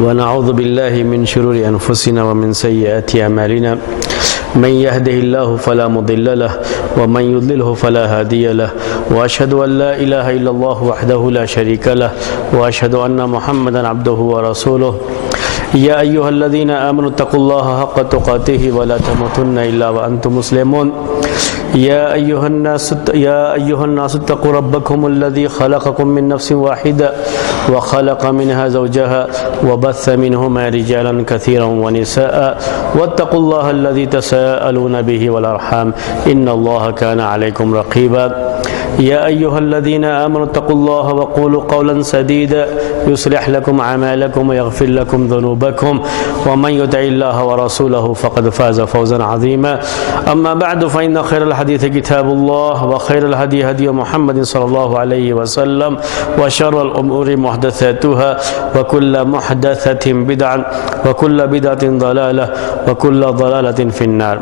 ونعوذ بالله من شرور أنفسنا ومن سيئات أعمالنا من يهده الله فلا مضل له ومن يضلله فلا هادي له وأشهد أن لا إله إلا الله وحده لا شريك له وأشهد أن محمدا عبده ورسوله يا أيها الذين آمنوا اتقوا الله حق تقاته ولا تموتن إلا وأنتم مسلمون يا أيها الناس اتقوا ربكم الذي خلقكم من نفس واحدة وخلق منها زوجها وبث منهما رجالا كثيرا ونساء واتقوا الله الذي تساءلون به والأرحام إن الله كان عليكم رقيبا يا أيها الذين آمنوا اتقوا الله وقولوا قولا سديدا يصلح لكم أعمالكم ويغفر لكم ذنوبكم ومن يطع الله ورسوله فقد فاز فوزا عظيما أما بعد فإن خير الحديث كتاب الله وخير الهدي هدي محمد صلى الله عليه وسلم وشر الأمور محدثاتها وكل محدثة بدعة وكل بدعة ضلالة وكل ضلالة في النار.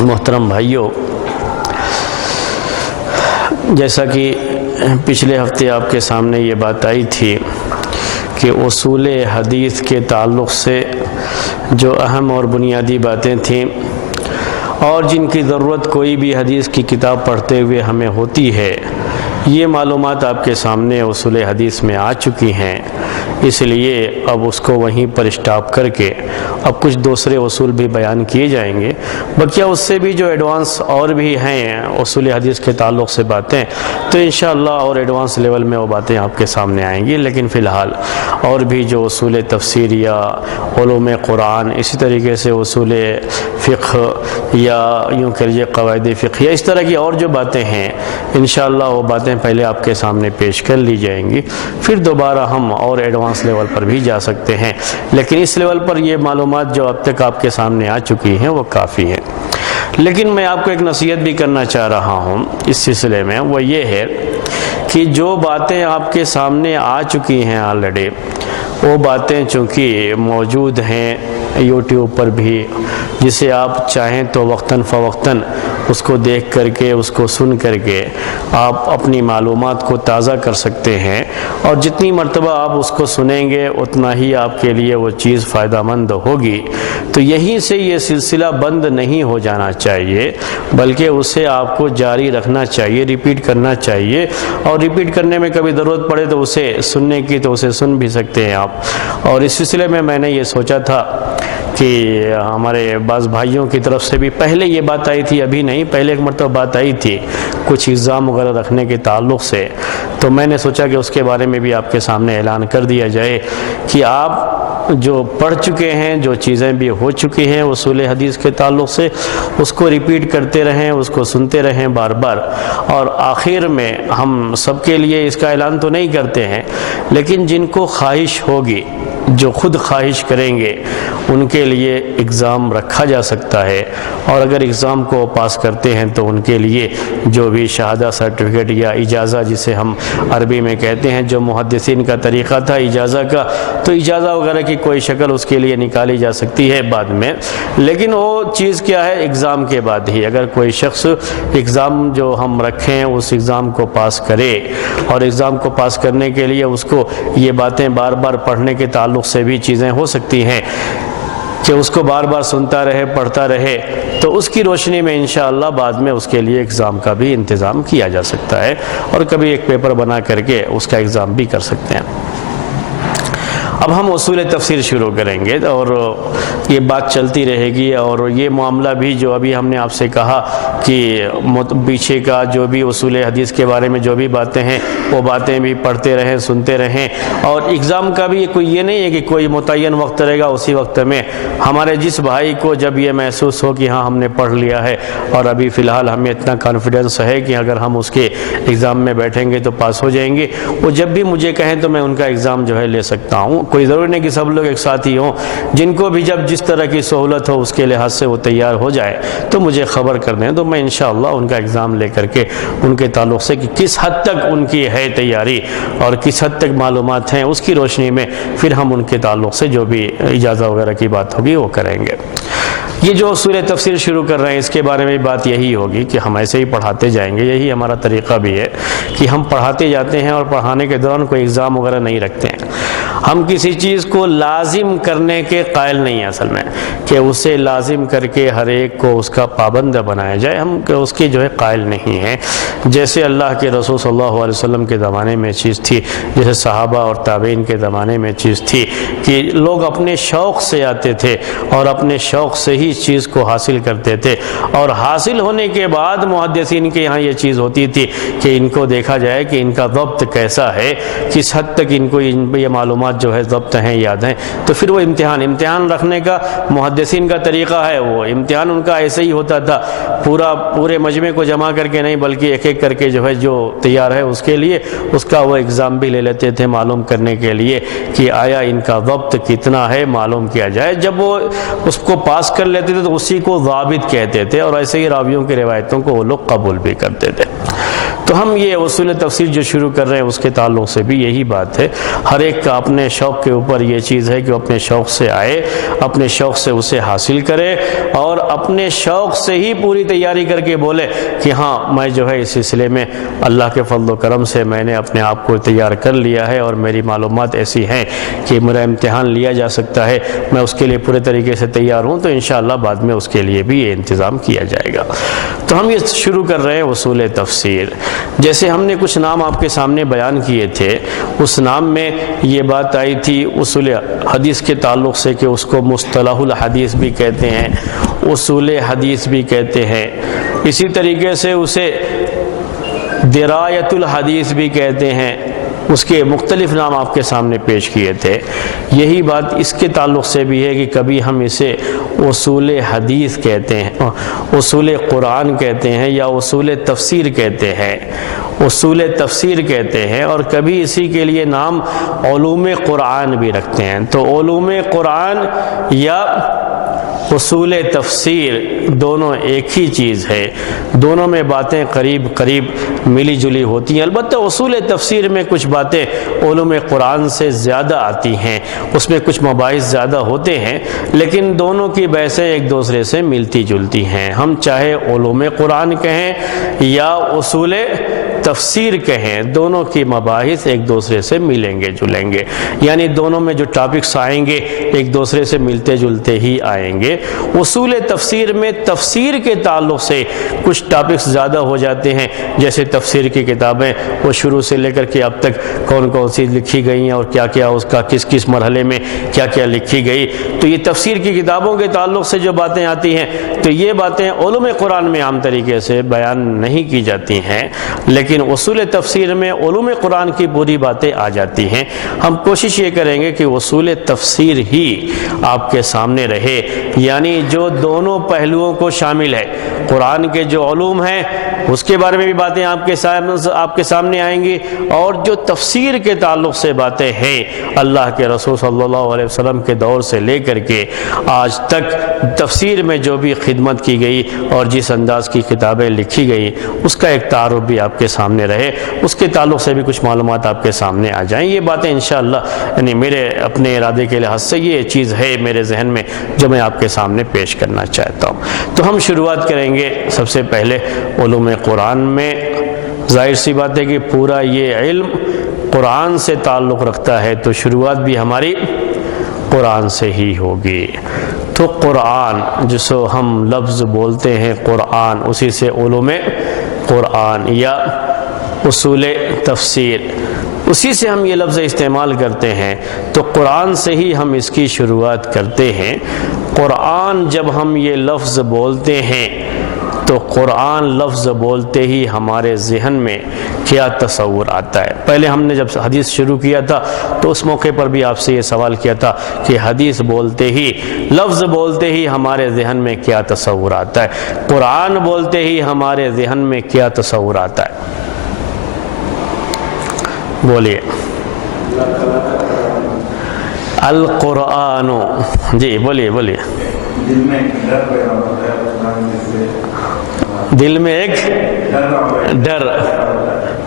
محترم بھائیو، جیسا کہ پچھلے ہفتے آپ کے سامنے یہ بات آئی تھی کہ اصول حدیث کے تعلق سے جو اہم اور بنیادی باتیں تھیں اور جن کی ضرورت کوئی بھی حدیث کی کتاب پڑھتے ہوئے ہمیں ہوتی ہے، یہ معلومات آپ کے سامنے اصول حدیث میں آ چکی ہیں. اس لیے اب اس کو وہیں پر اسٹاپ کر کے اب کچھ دوسرے اصول بھی بیان کیے جائیں گے. بقیہ اس سے بھی جو ایڈوانس اور بھی ہیں اصول حدیث کے تعلق سے باتیں، تو انشاءاللہ اور ایڈوانس لیول میں وہ باتیں آپ کے سامنے آئیں گی. لیکن فی الحال اور بھی جو اصول تفسیر یا علوم قرآن، اسی طریقے سے اصول فقہ یا یوں کہیے قواعد فقہ یا اس طرح کی اور جو باتیں ہیں، انشاءاللہ وہ باتیں پہلے آپ کے سامنے پیش کر لی جائیں گی. پھر دوبارہ ہم اور ایڈوانس لیول پر بھی جا سکتے ہیں، لیکن اس لیول پر یہ معلومات جو اب تک آپ کے سامنے آ چکی ہیں وہ کافی ہے. لیکن میں آپ کو ایک نصیحت بھی کرنا چاہ رہا ہوں اس سلسلے میں، وہ یہ ہے کہ جو باتیں آپ کے سامنے آ چکی ہیں آلریڈی، وہ باتیں چونکہ موجود ہیں یوٹیوب پر بھی، جسے آپ چاہیں تو وقتاً فوقتاً اس کو دیکھ کر کے، اس کو سن کر کے آپ اپنی معلومات کو تازہ کر سکتے ہیں. اور جتنی مرتبہ آپ اس کو سنیں گے اتنا ہی آپ کے لیے وہ چیز فائدہ مند ہوگی. تو یہیں سے یہ سلسلہ بند نہیں ہو جانا چاہیے، بلکہ اسے آپ کو جاری رکھنا چاہیے، ریپیٹ کرنا چاہیے. اور ریپیٹ کرنے میں کبھی ضرورت پڑے تو اسے سننے کی تو اسے سن بھی سکتے ہیں آپ. اور اس سلسلے میں نے یہ سوچا تھا کہ ہمارے بعض بھائیوں کی طرف سے بھی پہلے یہ بات آئی تھی، ابھی نہیں، پہلے ایک مرتبہ بات آئی تھی کچھ اگزام وغیرہ رکھنے کے تعلق سے، تو میں نے سوچا کہ اس کے بارے میں بھی آپ کے سامنے اعلان کر دیا جائے کہ آپ جو پڑھ چکے ہیں، جو چیزیں بھی ہو چکی ہیں اصول حدیث کے تعلق سے، اس کو ریپیٹ کرتے رہیں، اس کو سنتے رہیں بار بار. اور آخر میں ہم سب کے لیے اس کا اعلان تو نہیں کرتے ہیں، لیکن جن کو خواہش ہوگی، جو خود خواہش کریں گے، ان کے لیے اگزام رکھا جا سکتا ہے. اور اگر اگزام کو پاس کرتے ہیں تو ان کے لیے جو بھی شہادہ سرٹیفکیٹ یا اجازہ جسے ہم عربی میں کہتے ہیں، جو محدثین کا طریقہ تھا اجازہ کا، تو اجازہ وغیرہ کی کوئی شکل اس کے لیے نکالی جا سکتی ہے بعد میں. لیکن وہ چیز کیا ہے، اگزام کے بعد ہی اگر کوئی شخص اگزام جو ہم رکھیں اس اگزام کو پاس کرے، اور اگزام کو پاس کرنے کے لیے اس کو یہ باتیں بار بار پڑھنے کے تعلق سے بھی چیزیں ہو سکتی ہیں کہ اس کو بار بار سنتا رہے، پڑھتا رہے، تو اس کی روشنی میں انشاءاللہ بعد میں اس کے لیے ایگزام کا بھی انتظام کیا جا سکتا ہے، اور کبھی ایک پیپر بنا کر کے اس کا ایگزام بھی کر سکتے ہیں. اب ہم اصول تفسیر شروع کریں گے اور یہ بات چلتی رہے گی. اور یہ معاملہ بھی جو ابھی ہم نے آپ سے کہا کہ پیچھے کا جو بھی اصول حدیث کے بارے میں جو بھی باتیں ہیں وہ باتیں بھی پڑھتے رہیں، سنتے رہیں. اور اگزام کا بھی کوئی یہ نہیں ہے کہ کوئی متعین وقت رہے گا، اسی وقت میں ہمارے جس بھائی کو جب یہ محسوس ہو کہ ہاں ہم نے پڑھ لیا ہے اور ابھی فی الحال ہمیں اتنا کانفیڈنس ہے کہ اگر ہم اس کے اگزام میں بیٹھیں گے تو پاس ہو جائیں گے، وہ جب بھی مجھے کہیں تو میں ان کا اگزام جو ہے لے سکتا ہوں. کوئی ضروری نہیں کہ سب لوگ ایک ساتھ ہی ہوں. جن کو بھی جب جس طرح کی سہولت ہو اس کے لحاظ سے وہ تیار ہو جائے تو مجھے خبر کر دیں، تو میں انشاءاللہ ان کا اگزام لے کر کے ان کے تعلق سے کہ کس حد تک ان کی ہے تیاری اور کس حد تک معلومات ہیں، اس کی روشنی میں پھر ہم ان کے تعلق سے جو بھی اجازہ وغیرہ کی بات ہوگی وہ کریں گے. یہ جو سورہ تفسیر شروع کر رہے ہیں اس کے بارے میں بات یہی ہوگی کہ ہم ایسے ہی پڑھاتے جائیں گے. یہی ہمارا طریقہ بھی ہے کہ ہم پڑھاتے جاتے ہیں اور پڑھانے کے دوران کوئی اگزام وغیرہ نہیں رکھتے ہیں. ہم کسی چیز کو لازم کرنے کے قائل نہیں ہیں اصل میں کہ اسے لازم کر کے ہر ایک کو اس کا پابند بنایا جائے، ہم اس کے جو ہے قائل نہیں ہیں۔ جیسے اللہ کے رسول صلی اللہ علیہ وسلم کے زمانے میں چیز تھی، جیسے صحابہ اور تابعین کے زمانے میں چیز تھی کہ لوگ اپنے شوق سے آتے تھے اور اپنے شوق سے ہی چیز کو حاصل کرتے تھے، اور حاصل ہونے کے بعد محدثین کے یہاں یہ چیز ہوتی تھی کہ ان کو دیکھا جائے کہ ان کا ضبط کیسا ہے، کس حد تک ان کو یہ معلومات جو ہے ضبط ہیں، یاد ہیں۔ تو پھر وہ امتحان رکھنے کا محدثین کا طریقہ ہے، وہ امتحان ان کا ایسے ہی ہوتا تھا، پورے مجمع کو جمع کر کے نہیں بلکہ ایک ایک کر کے جو ہے جو تیار ہے اس کے لیے اس کا وہ ایگزام بھی لے لیتے تھے معلوم کرنے کے لیے کہ آیا ان کا ضبط کتنا ہے، معلوم کیا جائے۔ جب وہ اس کو پاس کر لیتے تھے تو اسی کو ضابط کہتے تھے، اور ایسے ہی راویوں کی روایتوں کو وہ لوگ قبول بھی کرتے تھے۔ تو ہم یہ اصول تفسیر جو شروع کر رہے ہیں اس کے تعلق سے بھی یہی بات ہے، ہر ایک کا اپنے شوق کے اوپر یہ چیز ہے کہ وہ اپنے شوق سے آئے، اپنے شوق سے اسے حاصل کرے، اور اپنے شوق سے ہی پوری تیاری کر کے بولے کہ ہاں میں جو ہے اس سلسلے میں اللہ کے فضل و کرم سے میں نے اپنے آپ کو تیار کر لیا ہے، اور میری معلومات ایسی ہیں کہ میرا امتحان لیا جا سکتا ہے، میں اس کے لیے پورے طریقے سے تیار ہوں، تو انشاءاللہ بعد میں اس کے لیے بھی یہ انتظام کیا جائے گا۔ تو ہم یہ شروع کر رہے ہیں اصول تفسیر۔ جیسے ہم نے کچھ نام آپ کے سامنے بیان کیے تھے، اس نام میں یہ بات آئی تھی اصول حدیث کے تعلق سے کہ اس کو مصطلح الحدیث بھی کہتے ہیں، اصول حدیث بھی کہتے ہیں، اسی طریقے سے اسے درایت الحدیث بھی کہتے ہیں، اس کے مختلف نام آپ کے سامنے پیش کیے تھے۔ یہی بات اس کے تعلق سے بھی ہے کہ کبھی ہم اسے اصول حدیث کہتے ہیں، اصول قرآن کہتے ہیں، یا اصول تفسیر کہتے ہیں، اصول تفسیر کہتے ہیں، اور کبھی اسی کے لیے نام علوم قرآن بھی رکھتے ہیں۔ تو علوم قرآن یا اصول تفسیر دونوں ایک ہی چیز ہے، دونوں میں باتیں قریب قریب ملی جلی ہوتی ہیں۔ البتہ اصول تفسیر میں کچھ باتیں علوم قرآن سے زیادہ آتی ہیں، اس میں کچھ مباحث زیادہ ہوتے ہیں، لیکن دونوں کی بحثیں ایک دوسرے سے ملتی جلتی ہیں۔ ہم چاہے علوم قرآن کہیں یا اصول تفسیر کہیں، دونوں کی مباحث ایک دوسرے سے ملیں گے جلیں گے، یعنی دونوں میں جو ٹاپکس آئیں گے ایک دوسرے سے ملتے جلتے ہی آئیں گے۔ اصول تفسیر میں تفسیر کے تعلق سے کچھ ٹاپکس زیادہ ہو جاتے ہیں، جیسے تفسیر کی کتابیں وہ شروع سے لے کر کے اب تک کون کون سی لکھی گئی ہیں اور کیا کیا اس کا کس کس مرحلے میں کیا کیا لکھی گئی، تو یہ تفسیر کی کتابوں کے تعلق سے جو باتیں آتی ہیں تو یہ باتیں علوم قرآن میں عام طریقے سے بیان نہیں کی جاتی ہیں، لیکن اصول تفسیر میں علوم قرآن کی پوری باتیں آ جاتی ہیں۔ ہم کوشش یہ کریں گے کہ اصول تفسیر ہی آپ کے سامنے رہے، یعنی جو دونوں پہلوؤں کو شامل ہے، قرآن کے جو علوم ہیں اس کے بارے میں بھی باتیں آپ کے سامنے آئیں گی، اور جو تفسیر کے تعلق سے باتیں ہیں اللہ کے رسول صلی اللہ علیہ وسلم کے دور سے لے کر کے آج تک تفسیر میں جو بھی خدمت کی گئی اور جس انداز کی کتابیں لکھی گئی اس کا ایک تعارف بھی آپ کے سامنے رہے، اس کے تعلق سے بھی کچھ معلومات آپ کے سامنے آ جائیں۔ یہ باتیں انشاءاللہ یعنی میرے اپنے ارادے کے لحاظ سے یہ چیز ہے میرے ذہن میں جو میں آپ کے سامنے پیش کرنا چاہتا ہوں۔ تو ہم شروعات کریں گے سب سے پہلے علوم قرآن میں۔ ظاہر سی بات ہے کہ پورا یہ علم قرآن سے تعلق رکھتا ہے، تو شروعات بھی ہماری قرآن سے ہی ہوگی۔ تو قرآن جسو ہم لفظ بولتے ہیں قرآن، اسی سے علوم قرآن یا اصول تفسیر، اسی سے ہم یہ لفظ استعمال کرتے ہیں، تو قرآن سے ہی ہم اس کی شروعات کرتے ہیں۔ قرآن جب ہم یہ لفظ بولتے ہیں تو قرآن لفظ بولتے ہی ہمارے ذہن میں کیا تصور آتا ہے؟ پہلے ہم نے جب حدیث شروع کیا تھا تو اس موقع پر بھی آپ سے یہ سوال کیا تھا کہ حدیث بولتے ہی، لفظ بولتے ہی ہمارے ذہن میں کیا تصور آتا ہے؟ قرآن بولتے ہی ہمارے ذہن میں کیا تصور آتا ہے؟ بولیے۔ القرآن، جی بولیے بولیے۔ دل میں ایک ڈر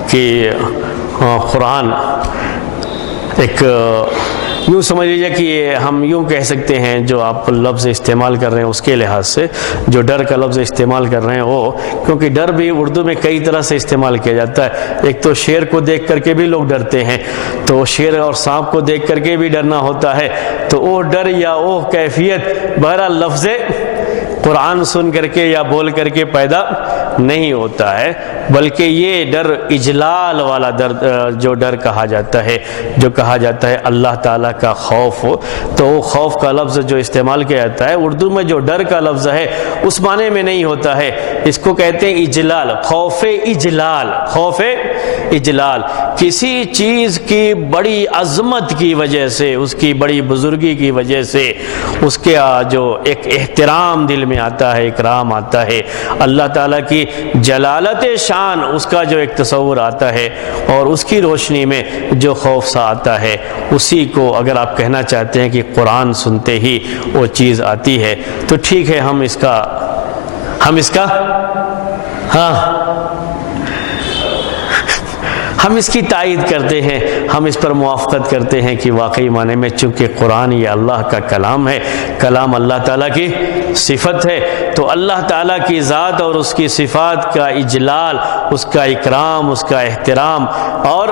کہ قرآن ایک یوں سمجھ لیجیے کہ ہم یوں کہہ سکتے ہیں جو آپ لفظ استعمال کر رہے ہیں اس کے لحاظ سے، جو ڈر کا لفظ استعمال کر رہے ہیں وہ، کیونکہ ڈر بھی اردو میں کئی طرح سے استعمال کیا جاتا ہے۔ ایک تو شیر کو دیکھ کر کے بھی لوگ ڈرتے ہیں، تو شیر اور سانپ کو دیکھ کر کے بھی ڈرنا ہوتا ہے، تو وہ ڈر یا وہ کیفیت بہرحال لفظ قرآن سن کر کے یا بول کر کے پیدا نہیں ہوتا ہے، بلکہ یہ ڈر اجلال والا جو ڈر کہا جاتا ہے، جو کہا جاتا ہے اللہ تعالیٰ کا خوف، تو وہ خوف کا لفظ جو استعمال کیا جاتا ہے اردو میں، جو ڈر کا لفظ ہے اس معنی میں نہیں ہوتا ہے، اس کو کہتے ہیں اجلال، خوف اجلال، خوف اجلال، کسی چیز کی بڑی عظمت کی وجہ سے، اس کی بڑی بزرگی کی وجہ سے اس کے جو ایک احترام دل میں آتا ہے، اکرام آتا ہے، اللہ تعالیٰ کی جلالت شان اس کا جو ایک تصور آتا ہے، اور اس کی روشنی میں جو خوف سا آتا ہے، اسی کو اگر آپ کہنا چاہتے ہیں کہ قرآن سنتے ہی وہ چیز آتی ہے، تو ٹھیک ہے، ہم اس کا ہم اس کی تائید کرتے ہیں، ہم اس پر موافقت کرتے ہیں کہ واقعی معنی میں چونکہ قرآن یہ اللہ کا کلام ہے، کلام اللہ تعالیٰ کی صفت ہے، تو اللہ تعالیٰ کی ذات اور اس کی صفات کا اجلال، اس کا اکرام، اس کا احترام اور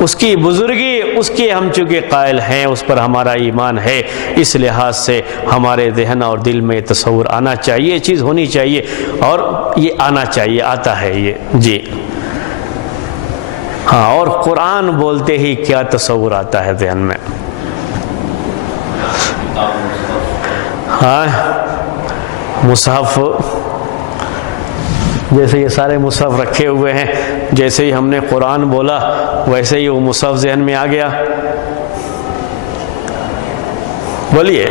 اس کی بزرگی، اس کے ہم چونکہ قائل ہیں، اس پر ہمارا ایمان ہے، اس لحاظ سے ہمارے ذہن اور دل میں تصور آنا چاہیے، چیز ہونی چاہیے، اور یہ آنا چاہیے، آتا ہے یہ، جی ہاں۔ اور قرآن بولتے ہی کیا تصور آتا ہے ذہن میں؟ ہاں، مصحف، جیسے یہ سارے مصحف رکھے ہوئے ہیں، جیسے ہی ہم نے قرآن بولا ویسے ہی وہ مصحف ذہن میں آ گیا، بولیے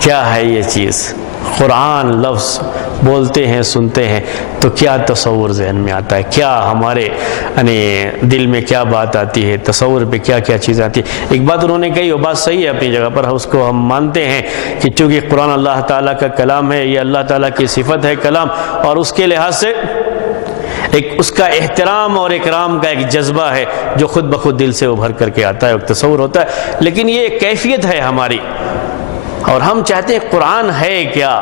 کیا ہے یہ چیز؟ قرآن لفظ بولتے ہیں، سنتے ہیں تو کیا تصور ذہن میں آتا ہے؟ کیا ہمارے یعنی دل میں کیا بات آتی ہے؟ تصور پہ کیا کیا چیز آتی ہے؟ ایک بات انہوں نے کہی، وہ بات صحیح ہے اپنی جگہ پر، اس کو ہم مانتے ہیں کہ چونکہ قرآن اللہ تعالیٰ کا کلام ہے، یہ اللہ تعالیٰ کی صفت ہے کلام، اور اس کے لحاظ سے ایک اس کا احترام اور اکرام کا ایک جذبہ ہے جو خود بخود دل سے ابھر کر کے آتا ہے، ایک تصور ہوتا ہے، لیکن یہ ایک کیفیت ہے ہماری، اور ہم چاہتے ہیں قرآن ہے کیا،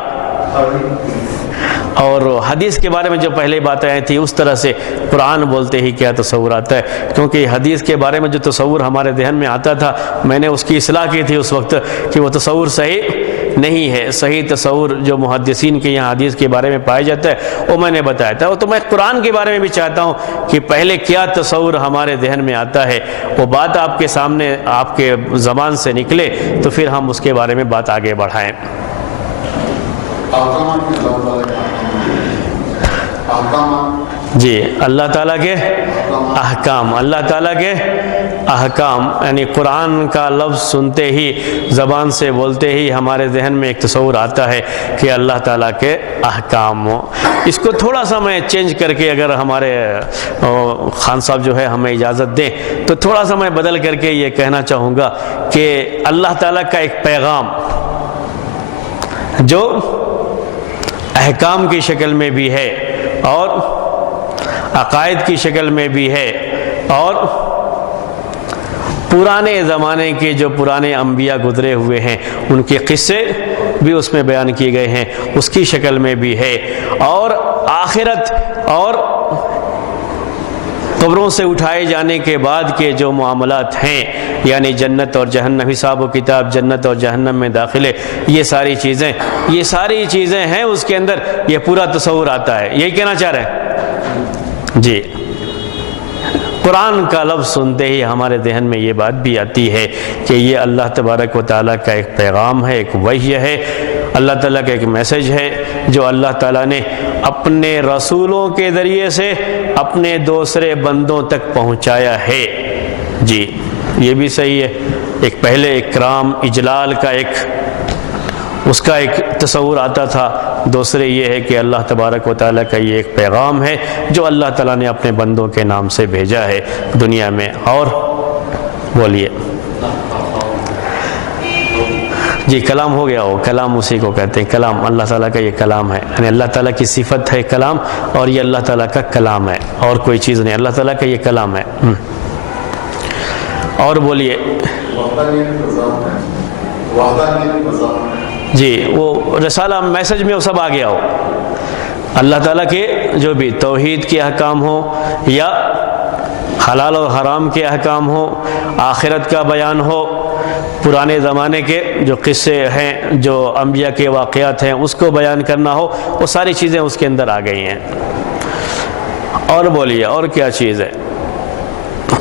اور حدیث کے بارے میں جو پہلے بات آئی تھی اس طرح سے قرآن بولتے ہی کیا تصور آتا ہے، کیونکہ حدیث کے بارے میں جو تصور ہمارے ذہن میں آتا تھا، میں نے اس کی اصلاح کی تھی اس وقت کہ وہ تصور صحیح نہیں ہے، صحیح تصور جو محدثین کے یہاں حدیث کے بارے میں پایا جاتا ہے وہ میں نے بتایا تھا، تو میں قرآن کے بارے میں بھی چاہتا ہوں کہ پہلے کیا تصور ہمارے ذہن میں آتا ہے، وہ بات آپ کے سامنے آپ کے زبان سے نکلے تو پھر ہم اس کے بارے میں بات آگے بڑھائیں۔ جی، اللہ تعالیٰ کے احکام، اللہ تعالیٰ کے احکام، یعنی قرآن کا لفظ سنتے ہی، زبان سے بولتے ہی ہمارے ذہن میں ایک تصور آتا ہے کہ اللہ تعالیٰ کے احکام ہو۔ اس کو تھوڑا سا میں چینج کر کے، اگر ہمارے خان صاحب جو ہے ہمیں اجازت دیں تو تھوڑا سا میں بدل کر کے یہ کہنا چاہوں گا کہ اللہ تعالیٰ کا ایک پیغام جو احکام کی شکل میں بھی ہے اور عقائد کی شکل میں بھی ہے، اور پرانے زمانے کے جو پرانے انبیاء گزرے ہوئے ہیں ان کے قصے بھی اس میں بیان کیے گئے ہیں، اس کی شکل میں بھی ہے، اور آخرت اور قبروں سے اٹھائے جانے کے بعد کے جو معاملات ہیں، یعنی جنت اور جہنم، حساب و کتاب، جنت اور جہنم میں داخلے، یہ ساری چیزیں ہیں، اس کے اندر یہ پورا تصور آتا ہے۔ یہی کہنا چاہ رہے ہیں جی، قرآن کا لفظ سنتے ہی ہمارے ذہن میں یہ بات بھی آتی ہے کہ یہ اللہ تبارک و تعالیٰ کا ایک پیغام ہے، ایک وحی ہے، اللہ تعالیٰ کا ایک میسج ہے جو اللہ تعالیٰ نے اپنے رسولوں کے ذریعے سے اپنے دوسرے بندوں تک پہنچایا ہے۔ جی، یہ بھی صحیح ہے، ایک پہلے اکرام اجلال کا اس کا ایک تصور آتا تھا، دوسرے یہ ہے کہ اللہ تبارک و تعالیٰ کا یہ ایک پیغام ہے جو اللہ تعالیٰ نے اپنے بندوں کے نام سے بھیجا ہے دنیا میں۔ اور بولیے جی، کلام ہو گیا، ہو کلام اسی کو کہتے ہیں، کلام اللہ تعالیٰ کا یہ کلام ہے، یعنی اللہ تعالیٰ کی صفت ہے کلام، اور یہ اللہ تعالیٰ کا کلام ہے، اور کوئی چیز نہیں، اللہ تعالیٰ کا یہ کلام ہے۔ اور بولیے جی، وہ رسالہ میسج میں وہ سب آ گیا ہو، اللہ تعالیٰ کے جو بھی توحید کے احکام ہو یا حلال اور حرام کے احکام ہو، آخرت کا بیان ہو، پرانے زمانے کے جو قصے ہیں، جو انبیاء کے واقعات ہیں اس کو بیان کرنا ہو، وہ ساری چیزیں اس کے اندر آ گئی ہیں۔ اور بولیے اور کیا چیز ہے؟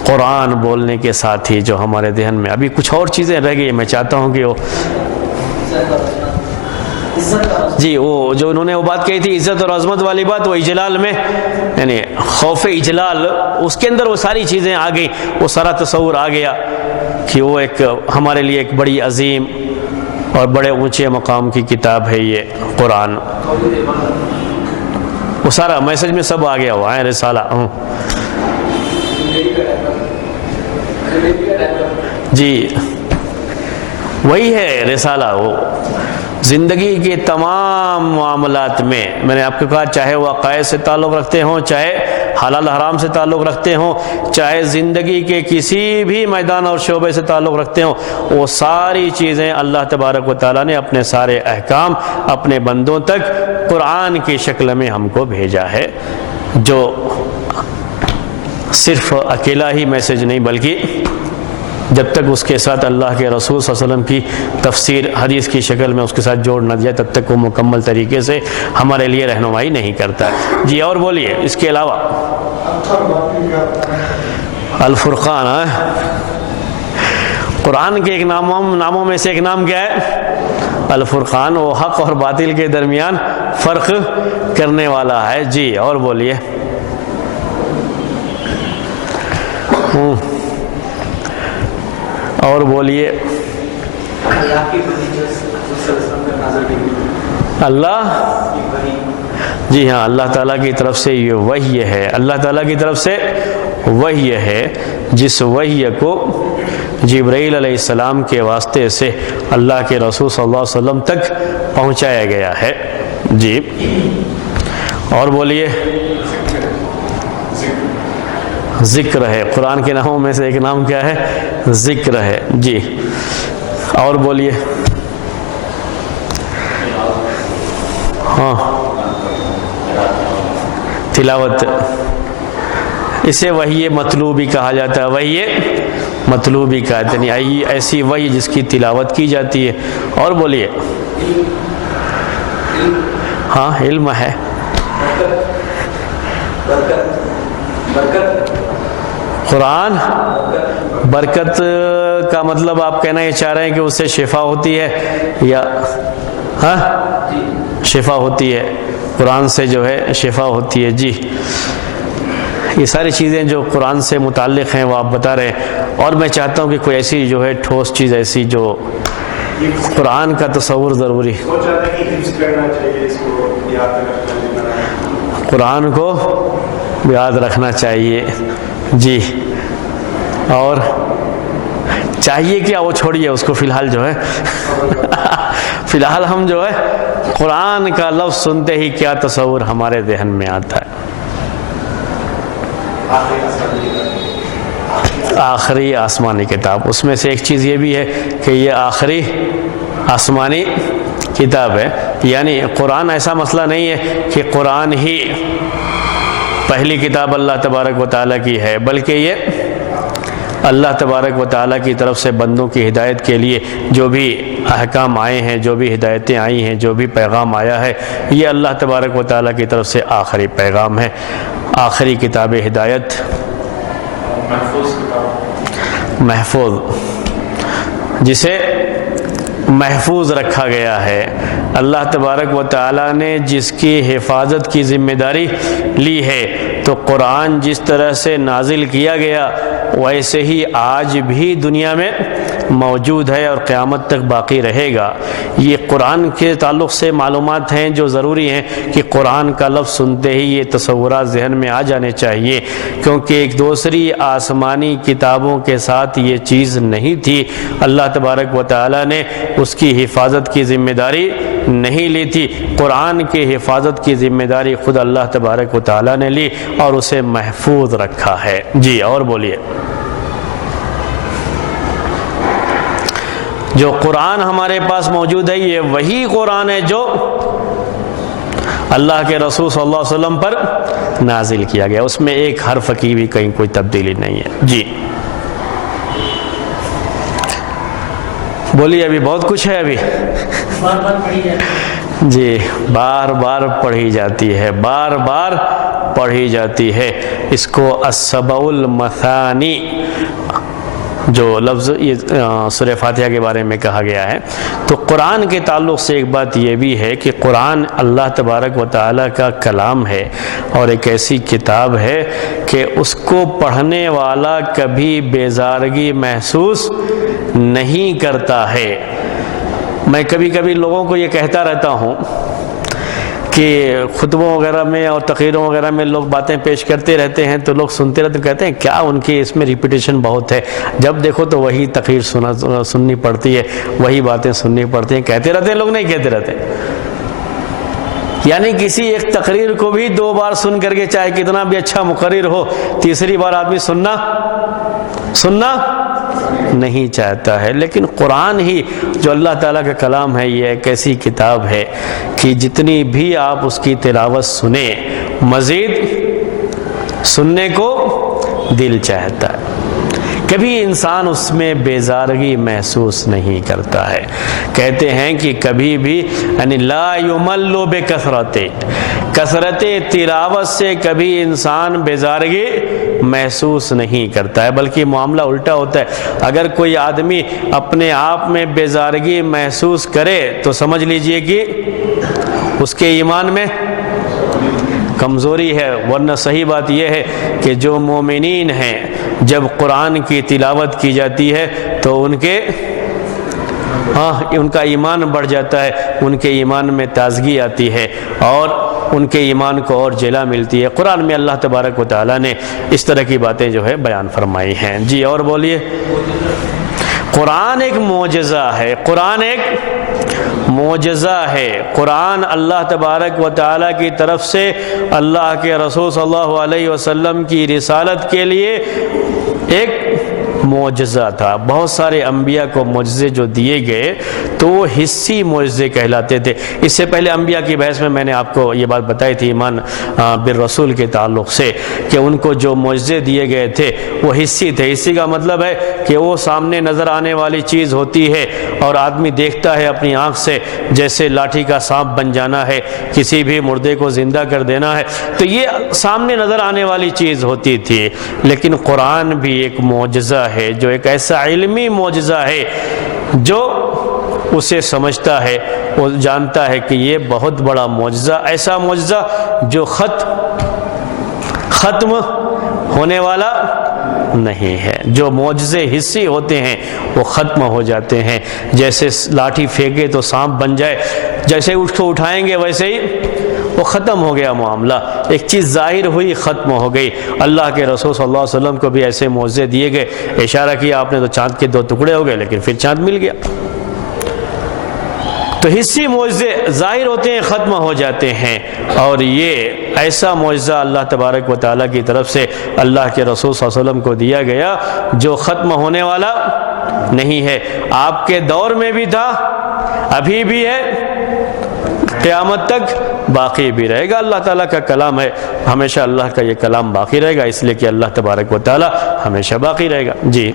قرآن بولنے کے ساتھ ہی جو ہمارے ذہن میں ابھی کچھ اور چیزیں رہ گئی، میں چاہتا ہوں کہ وہ جی، وہ جو انہوں نے وہ بات کہی تھی عزت اور عظمت والی بات، وہ اجلال میں یعنی خوف اجلال، اس کے اندر وہ ساری چیزیں آ گئی، وہ سارا تصور آ گیا کہ وہ ایک ہمارے لیے ایک بڑی عظیم اور بڑے اونچے مقام کی کتاب ہے یہ قرآن، وہ سارا میسج میں سب آ گیا ہوا ہے رسالہ۔ جی وہی ہے رسالہ، وہ زندگی کے تمام معاملات میں نے آپ کو کہا، چاہے وہ عقائد سے تعلق رکھتے ہوں، چاہے حلال حرام سے تعلق رکھتے ہوں، چاہے زندگی کے کسی بھی میدان اور شعبے سے تعلق رکھتے ہوں، وہ ساری چیزیں اللہ تبارک و تعالیٰ نے اپنے سارے احکام اپنے بندوں تک قرآن کی شکل میں ہم کو بھیجا ہے، جو صرف اکیلا ہی میسج نہیں بلکہ جب تک اس کے ساتھ اللہ کے رسول صلی اللہ علیہ وسلم کی تفسیر حدیث کی شکل میں اس کے ساتھ جوڑ نہ دیا، تب تک وہ مکمل طریقے سے ہمارے لیے رہنمائی نہیں کرتا ہے۔ جی اور بولیے اس کے علاوہ الفرقان، قرآن کے ایک ناموں میں سے ایک نام کیا ہے؟ الفرقان، وہ حق اور باطل کے درمیان فرق کرنے والا ہے۔ جی اور بولیے اور بولیے اللہ، جی ہاں، اللہ تعالیٰ کی طرف سے یہ وحی ہے، اللہ تعالیٰ کی طرف سے وحی ہے، جس وحی کو جبرائیل علیہ السلام کے واسطے سے اللہ کے رسول صلی اللہ علیہ وسلم تک پہنچایا گیا ہے۔ جی اور بولیے ذکر ہے، قرآن کے ناموں میں سے ایک نام کیا ہے؟ ذکر ہے۔ جی اور بولیے ہاں تلاوت، اسے وحی مطلوبی کہا جاتا ہے، وحی مطلوبی کہتے ہیں، یعنی ایسی وحی جس کی تلاوت کی جاتی ہے۔ اور بولیے ہاں علم ہے، قرآن برکت کا مطلب آپ کہنا یہ چاہ رہے ہیں کہ اس سے شفا ہوتی ہے یا ہاں شفا ہوتی ہے، قرآن سے جو ہے شفا ہوتی ہے۔ جی یہ ساری چیزیں جو قرآن سے متعلق ہیں وہ آپ بتا رہے ہیں، اور میں چاہتا ہوں کہ کوئی ایسی جو ہے ٹھوس چیز ایسی جو قرآن کا تصور ضروری، قرآن کو یاد رکھنا چاہیے۔ جی اور چاہیے کیا وہ چھوڑیے اس کو، فی الحال جو ہے فی الحال ہم جو ہے قرآن کا لفظ سنتے ہی کیا تصور ہمارے ذہن میں آتا ہے؟ آخری آسمانی کتاب، اس میں سے ایک چیز یہ بھی ہے کہ یہ آخری آسمانی کتاب ہے، یعنی قرآن ایسا مسئلہ نہیں ہے کہ قرآن ہی پہلی کتاب اللہ تبارک و تعالیٰ کی ہے، بلکہ یہ اللہ تبارک و تعالیٰ کی طرف سے بندوں کی ہدایت کے لیے جو بھی احکام آئے ہیں، جو بھی ہدایتیں آئی ہیں، جو بھی پیغام آیا ہے، یہ اللہ تبارک و تعالیٰ کی طرف سے آخری پیغام ہے، آخری کتاب ہدایت، محفوظ، جسے محفوظ رکھا گیا ہے۔ اللہ تبارک و تعالیٰ نے جس کی حفاظت کی ذمہ داری لی ہے، تو قرآن جس طرح سے نازل کیا گیا ویسے ہی آج بھی دنیا میں موجود ہے اور قیامت تک باقی رہے گا۔ یہ قرآن کے تعلق سے معلومات ہیں جو ضروری ہیں کہ قرآن کا لفظ سنتے ہی یہ تصورات ذہن میں آ جانے چاہیے، کیونکہ ایک دوسری آسمانی کتابوں کے ساتھ یہ چیز نہیں تھی، اللہ تبارک و تعالیٰ نے اس کی حفاظت کی ذمہ داری نہیں لی تھی، قرآن کی حفاظت کی ذمہ داری خود اللہ تبارک و تعالیٰ نے لی اور اسے محفوظ رکھا ہے۔ جی اور بولیے جو قرآن ہمارے پاس موجود ہے یہ وہی قرآن ہے جو اللہ کے رسول صلی اللہ علیہ وسلم پر نازل کیا گیا، اس میں ایک حرف کی بھی کہیں کوئی تبدیلی نہیں ہے۔ جی بولیے، ابھی بہت کچھ ہے، ابھی بار بار پڑھی جاتی ہے۔ جی بار بار پڑھی جاتی ہے، بار بار پڑھی جاتی ہے۔ اس کو السبع المثانی جو لفظ یہ سورہ فاتحہ کے بارے میں کہا گیا ہے۔ تو قرآن کے تعلق سے ایک بات یہ بھی ہے کہ قرآن اللہ تبارک و تعالیٰ کا کلام ہے اور ایک ایسی کتاب ہے کہ اس کو پڑھنے والا کبھی بیزارگی محسوس نہیں کرتا ہے۔ میں کبھی کبھی لوگوں کو یہ کہتا رہتا ہوں کہ خطبوں وغیرہ میں اور تقریروں وغیرہ میں لوگ باتیں پیش کرتے رہتے ہیں تو لوگ سنتے رہتے کہتے ہیں کیا ان کی اس میں ریپیٹیشن بہت ہے، جب دیکھو تو وہی تقریر سننی پڑتی ہے، وہی باتیں سننی پڑتی ہیں، کہتے رہتے ہیں لوگ، نہیں کہتے رہتے۔ یعنی کسی ایک تقریر کو بھی 2 بار سن کر کے، چاہے کتنا بھی اچھا مقرر ہو، تیسری بار آدمی سننا نہیں چاہتا ہے۔ لیکن قرآن ہی جو اللہ تعالیٰ کا کلام ہے یہ ایک ایسی کتاب ہے کہ جتنی بھی آپ اس کی تلاوت سنیں مزید سننے کو دل چاہتا ہے، کبھی انسان اس میں بیزارگی محسوس نہیں کرتا ہے۔ کہتے ہیں کہ کبھی بھی یعنی لا یمل بکثرت، کثرت تلاوت سے کبھی انسان بیزارگی محسوس نہیں کرتا ہے، بلکہ معاملہ الٹا ہوتا ہے۔ اگر کوئی آدمی اپنے آپ میں بیزارگی محسوس کرے تو سمجھ لیجئے کہ اس کے ایمان میں کمزوری ہے، ورنہ صحیح بات یہ ہے کہ جو مومنین ہیں جب قرآن کی تلاوت کی جاتی ہے تو ان کا ایمان بڑھ جاتا ہے، ان کے ایمان میں تازگی آتی ہے اور ان کے ایمان کو اور جلا ملتی ہے۔ قرآن میں اللہ تبارک و تعالیٰ نے اس طرح کی باتیں جو ہے بیان فرمائی ہیں۔ جی اور بولیے۔ قرآن ایک معجزہ ہے، قرآن ایک معجزہ ہے۔ قرآن اللہ تبارک و تعالیٰ کی طرف سے اللہ کے رسول صلی اللہ علیہ وسلم کی رسالت کے لیے ایک معجزہ تھا۔ بہت سارے انبیاء کو معجزے جو دیے گئے تو وہ حصی معجزے کہلاتے تھے۔ اس سے پہلے انبیاء کی بحث میں میں نے آپ کو یہ بات بتائی تھی ایمان بالرسول کے تعلق سے کہ ان کو جو معجزے دیے گئے تھے وہ حصی تھے۔ حصی کا مطلب ہے کہ وہ سامنے نظر آنے والی چیز ہوتی ہے اور آدمی دیکھتا ہے اپنی آنکھ سے، جیسے لاٹھی کا سانپ بن جانا ہے، کسی بھی مردے کو زندہ کر دینا ہے، تو یہ سامنے نظر آنے والی چیز ہوتی تھی۔ لیکن قرآن بھی ایک معجزہ ہے، جو ایک ایسا علمی معجزہ ہے جو اسے سمجھتا ہے، وہ جانتا ہے کہ یہ بہت بڑا معجزہ، ایسا معجزہ جو ختم ہونے والا نہیں ہے۔ جو معجزے حصی ہوتے ہیں وہ ختم ہو جاتے ہیں، جیسے لاٹھی پھینکے تو سانپ بن جائے، جیسے اس کو اٹھائیں گے ویسے ہی وہ ختم ہو گیا معاملہ، ایک چیز ظاہر ہوئی ختم ہو گئی۔ اللہ کے رسول صلی اللہ علیہ وسلم کو بھی ایسے معجزے دیے گئے، اشارہ کیا آپ نے تو چاند کے 2 ٹکڑے ہو گئے، لیکن پھر چاند مل گیا۔ تو حصی معجزے ظاہر ہوتے ہیں، ختم ہو جاتے ہیں، اور یہ ایسا معجزہ اللہ تبارک و تعالیٰ کی طرف سے اللہ کے رسول صلی اللہ علیہ وسلم کو دیا گیا جو ختم ہونے والا نہیں ہے۔ آپ کے دور میں بھی تھا، ابھی بھی ہے، قیامت تک باقی بھی رہے گا۔ اللہ تعالیٰ کا کلام ہے، ہمیشہ اللہ کا یہ کلام باقی رہے گا، اس لیے کہ اللہ تبارک و تعالیٰ ہمیشہ باقی رہے گا۔ جی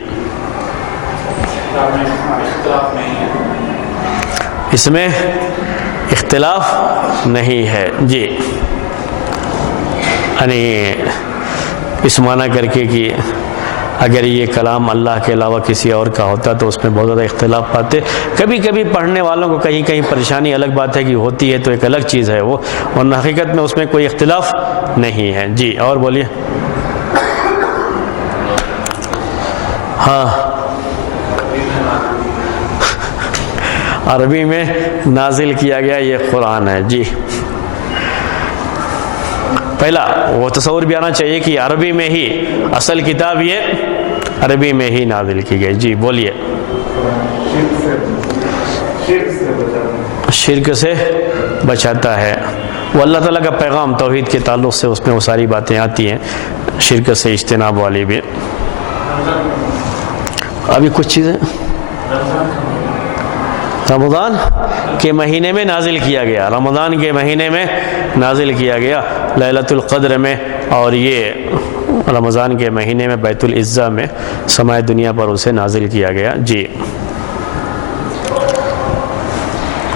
اس میں اختلاف نہیں ہے۔ جی یعنی اس معنی کر کے کہ اگر یہ کلام اللہ کے علاوہ کسی اور کا ہوتا تو اس میں بہت زیادہ اختلاف پاتے۔ کبھی کبھی پڑھنے والوں کو کہیں کہیں پریشانی، الگ بات ہے کہ ہوتی ہے تو ایک الگ چیز ہے وہ، اور حقیقت میں اس میں کوئی اختلاف نہیں ہے۔ جی اور بولیے۔ ہاں عربی میں نازل کیا گیا یہ قرآن ہے۔ جی پہلا وہ تصور بھی آنا چاہیے کہ عربی میں ہی اصل کتاب یہ عربی میں ہی نازل کی گئی۔ جی بولیے۔ شرک سے بچاتا ہے، وہ اللہ تعالیٰ کا پیغام توحید کے تعلق سے اس میں وہ ساری باتیں آتی ہیں، شرک سے اجتناب والی بھی۔ ابھی کچھ چیزیں رمضان کے مہینے میں نازل کیا گیا، رمضان کے مہینے میں نازل کیا گیا لیلۃ القدر میں، اور یہ رمضان کے مہینے میں بیت العزہ میں سماع دنیا پر اسے نازل کیا گیا۔ جی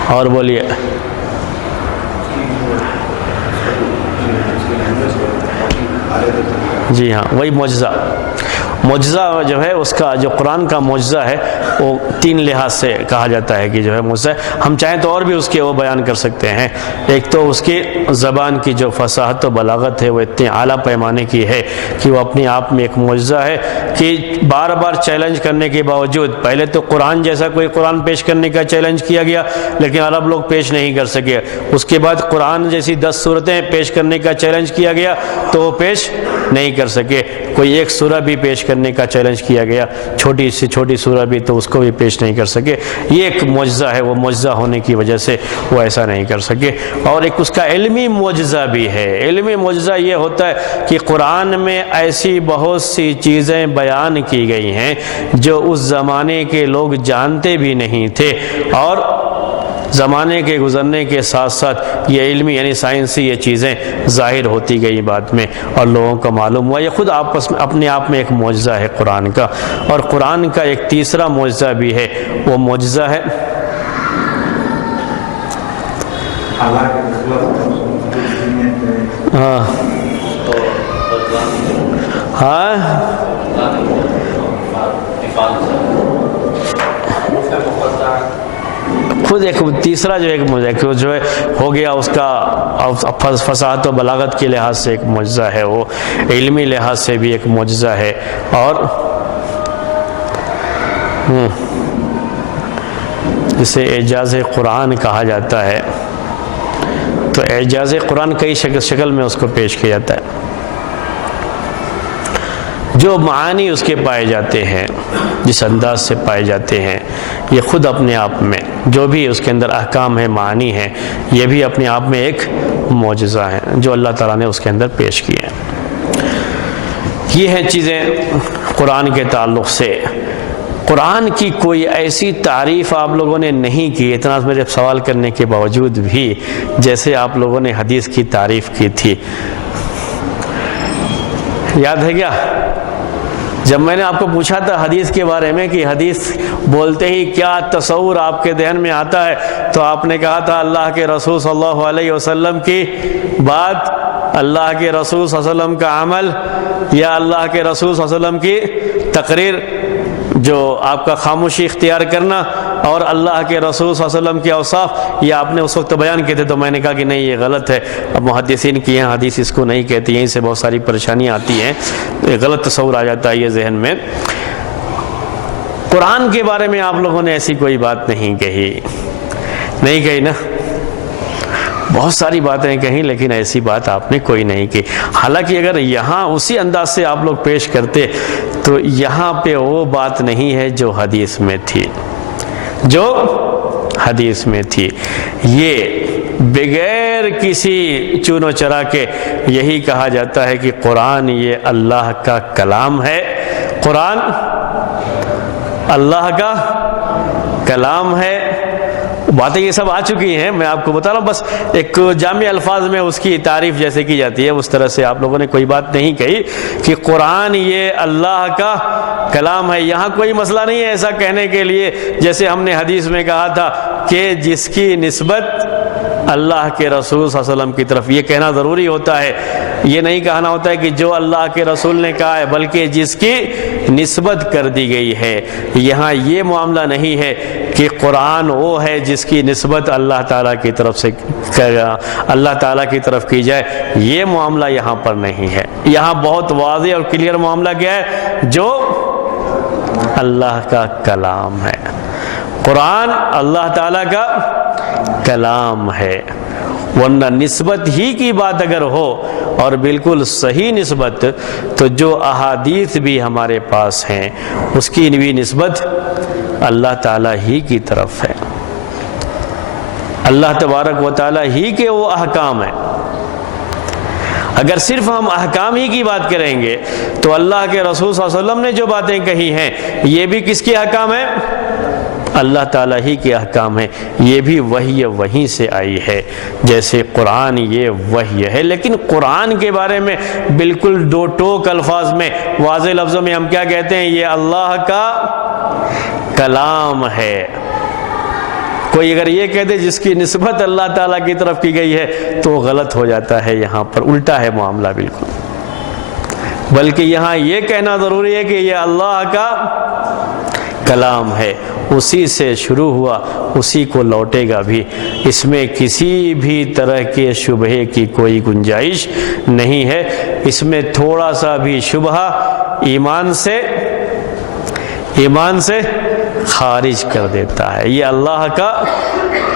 اور بولیے۔ جی ہاں، وہی معجزہ جو ہے اس کا، جو قرآن کا معجزہ ہے وہ 3 لحاظ سے کہا جاتا ہے کہ جو ہے معجزہ ہے۔ ہم چاہیں تو اور بھی اس کے وہ بیان کر سکتے ہیں۔ ایک تو اس کی زبان کی جو فصاحت و بلاغت ہے وہ اتنے اعلیٰ پیمانے کی ہے کہ وہ اپنے آپ میں ایک معجزہ ہے کہ بار بار چیلنج کرنے کے باوجود، پہلے تو قرآن جیسا کوئی قرآن پیش کرنے کا چیلنج کیا گیا لیکن عرب لوگ پیش نہیں کر سکے، اس کے بعد قرآن جیسی 10 سورتیں پیش کرنے کا چیلنج کیا گیا تو وہ پیش نہیں کر سکے، کوئی ایک سورہ بھی پیش کرنے کا چیلنج کیا گیا، چھوٹی سے چھوٹی سورہ بھی، تو اس کو بھی پیش نہیں کر سکے۔ یہ ایک معجزہ ہے، وہ معجزہ ہونے کی وجہ سے وہ ایسا نہیں کر سکے۔ اور ایک اس کا علمی معجزہ بھی ہے۔ علمی معجزہ یہ ہوتا ہے کہ قرآن میں ایسی بہت سی چیزیں بیان کی گئی ہیں جو اس زمانے کے لوگ جانتے بھی نہیں تھے، اور زمانے کے گزرنے کے ساتھ ساتھ یہ علمی یعنی سائنسی یہ چیزیں ظاہر ہوتی گئی بعد میں، اور لوگوں کو معلوم ہوا۔ یہ خود آپس میں اپنے آپ میں ایک معجزہ ہے قرآن کا۔ اور قرآن کا ایک تیسرا معجزہ بھی ہے، وہ معجزہ ہے خود ایک تیسرا جو ایک معجزہ جو ہے ہو گیا اس کا فصاحت و بلاغت کے لحاظ سے ایک معجزہ ہے، وہ علمی لحاظ سے بھی ایک معجزہ ہے۔ اور جسے اعجاز قرآن کہا جاتا ہے، تو اعجاز قرآن کئی شکل میں اس کو پیش کیا جاتا ہے۔ جو معانی اس کے پائے جاتے ہیں، جس انداز سے پائے جاتے ہیں، یہ خود اپنے آپ میں جو بھی اس کے اندر احکام ہے، معانی ہے، یہ بھی اپنے آپ میں ایک معجزہ ہے جو اللہ تعالیٰ نے اس کے اندر پیش کیے ہیں۔ یہ ہیں چیزیں قرآن کے تعلق سے۔ قرآن کی کوئی ایسی تعریف آپ لوگوں نے نہیں کی، اتنا میرے سوال کرنے کے باوجود بھی، جیسے آپ لوگوں نے حدیث کی تعریف کی تھی۔ یاد ہے کیا جب میں نے آپ کو پوچھا تھا حدیث کے بارے میں کہ حدیث بولتے ہی کیا تصور آپ کے ذہن میں آتا ہے، تو آپ نے کہا تھا اللہ کے رسول صلی اللہ علیہ وسلم کی بات، اللہ کے رسول صلی اللہ علیہ وسلم کا عمل، یا اللہ کے رسول صلی اللہ علیہ وسلم کی تقریر جو آپ کا خاموشی اختیار کرنا، اور اللہ کے رسول صلی اللہ علیہ وسلم کے اوصاف، یہ آپ نے اس وقت بیان کیے تھے۔ تو میں نے کہا کہ نہیں، یہ غلط ہے، اب محدثین کی ہیں حدیث اس کو نہیں کہتے، یہیں سے بہت ساری پریشانیاں آتی ہیں، یہ غلط تصور آ جاتا ہے یہ ذہن میں۔ قرآن کے بارے میں آپ لوگوں نے ایسی کوئی بات نہیں کہی نا، بہت ساری باتیں کہیں لیکن ایسی بات آپ نے کوئی نہیں کی۔ حالانکہ اگر یہاں اسی انداز سے آپ لوگ پیش کرتے تو یہاں پہ وہ بات نہیں ہے جو حدیث میں تھی، یہ بغیر کسی چون و چرا کے یہی کہا جاتا ہے کہ قرآن یہ اللہ کا کلام ہے، قرآن اللہ کا کلام ہے۔ باتیں یہ سب آ چکی ہیں، میں آپ کو بتا رہا ہوں، بس ایک جامع الفاظ میں اس کی تعریف جیسے کی جاتی ہے اس طرح سے آپ لوگوں نے کوئی بات نہیں کہی کہ قرآن یہ اللہ کا کلام ہے۔ یہاں کوئی مسئلہ نہیں ہے ایسا کہنے کے لیے، جیسے ہم نے حدیث میں کہا تھا کہ جس کی نسبت اللہ کے رسول صلی اللہ علیہ وسلم کی طرف، یہ کہنا ضروری ہوتا ہے، یہ نہیں کہنا ہوتا ہے کہ جو اللہ کے رسول نے کہا ہے، بلکہ جس کی نسبت کر دی گئی ہے۔ یہاں یہ معاملہ نہیں ہے کہ قرآن وہ ہے جس کی نسبت اللہ تعالیٰ کی طرف سے اللہ تعالیٰ کی طرف کی جائے، یہ معاملہ یہاں پر نہیں ہے۔ یہاں بہت واضح اور کلیئر معاملہ کیا ہے، جو اللہ کا کلام ہے، قرآن اللہ تعالیٰ کا کلام ہے۔ ورنہ نسبت ہی کی بات اگر ہو اور بالکل صحیح نسبت، تو جو احادیث بھی ہمارے پاس ہیں اس کی بھی نسبت اللہ تعالیٰ ہی کی طرف ہے، اللہ تبارک و تعالیٰ ہی کے وہ احکام ہیں۔ اگر صرف ہم احکام ہی کی بات کریں گے تو اللہ کے رسول صلی اللہ علیہ وسلم نے جو باتیں کہی ہیں یہ بھی کس کے احکام ہیں؟ اللہ تعالیٰ ہی کے احکام ہیں، یہ بھی وحی وہیں سے آئی ہے، جیسے قرآن یہ وحی ہے۔ لیکن قرآن کے بارے میں بالکل دو ٹوک الفاظ میں واضح لفظوں میں ہم کیا کہتے ہیں؟ یہ اللہ کا کلام ہے۔ کوئی اگر یہ کہہ دے جس کی نسبت اللہ تعالیٰ کی طرف کی گئی ہے تو غلط ہو جاتا ہے، یہاں پر الٹا ہے معاملہ بالکل، بلکہ یہاں یہ کہنا ضروری ہے کہ یہ اللہ کا کلام ہے، اسی سے شروع ہوا اسی کو لوٹے گا بھی، اس میں کسی بھی طرح کے شبہے کی کوئی گنجائش نہیں ہے۔ اس میں تھوڑا سا بھی شبہ ایمان سے خارج کر دیتا ہے۔ یہ اللہ کا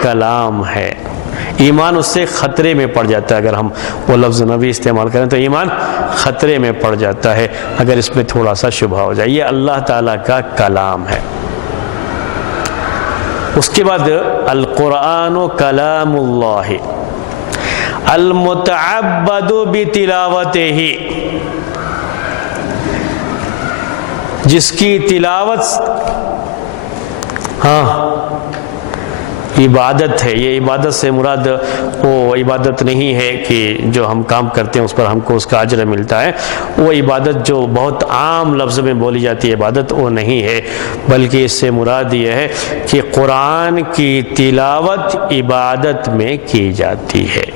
کلام ہے، ایمان اس سے خطرے میں پڑ جاتا ہے۔ اگر ہم وہ لفظ نبی استعمال کریں تو ایمان خطرے میں پڑ جاتا ہے اگر اس میں تھوڑا سا شبہ ہو جائے۔ یہ اللہ تعالیٰ کا کلام ہے۔ اس کے بعد القرآن کلام اللہ المتعبد بتلاوتہ، جس کی تلاوت عبادت ہے۔ یہ عبادت سے مراد وہ عبادت نہیں ہے کہ جو ہم کام کرتے ہیں اس پر ہم کو اس کا اجر ملتا ہے، وہ عبادت جو بہت عام لفظ میں بولی جاتی ہے عبادت وہ نہیں ہے، بلکہ اس سے مراد یہ ہے کہ قرآن کی تلاوت عبادت میں کی جاتی ہے۔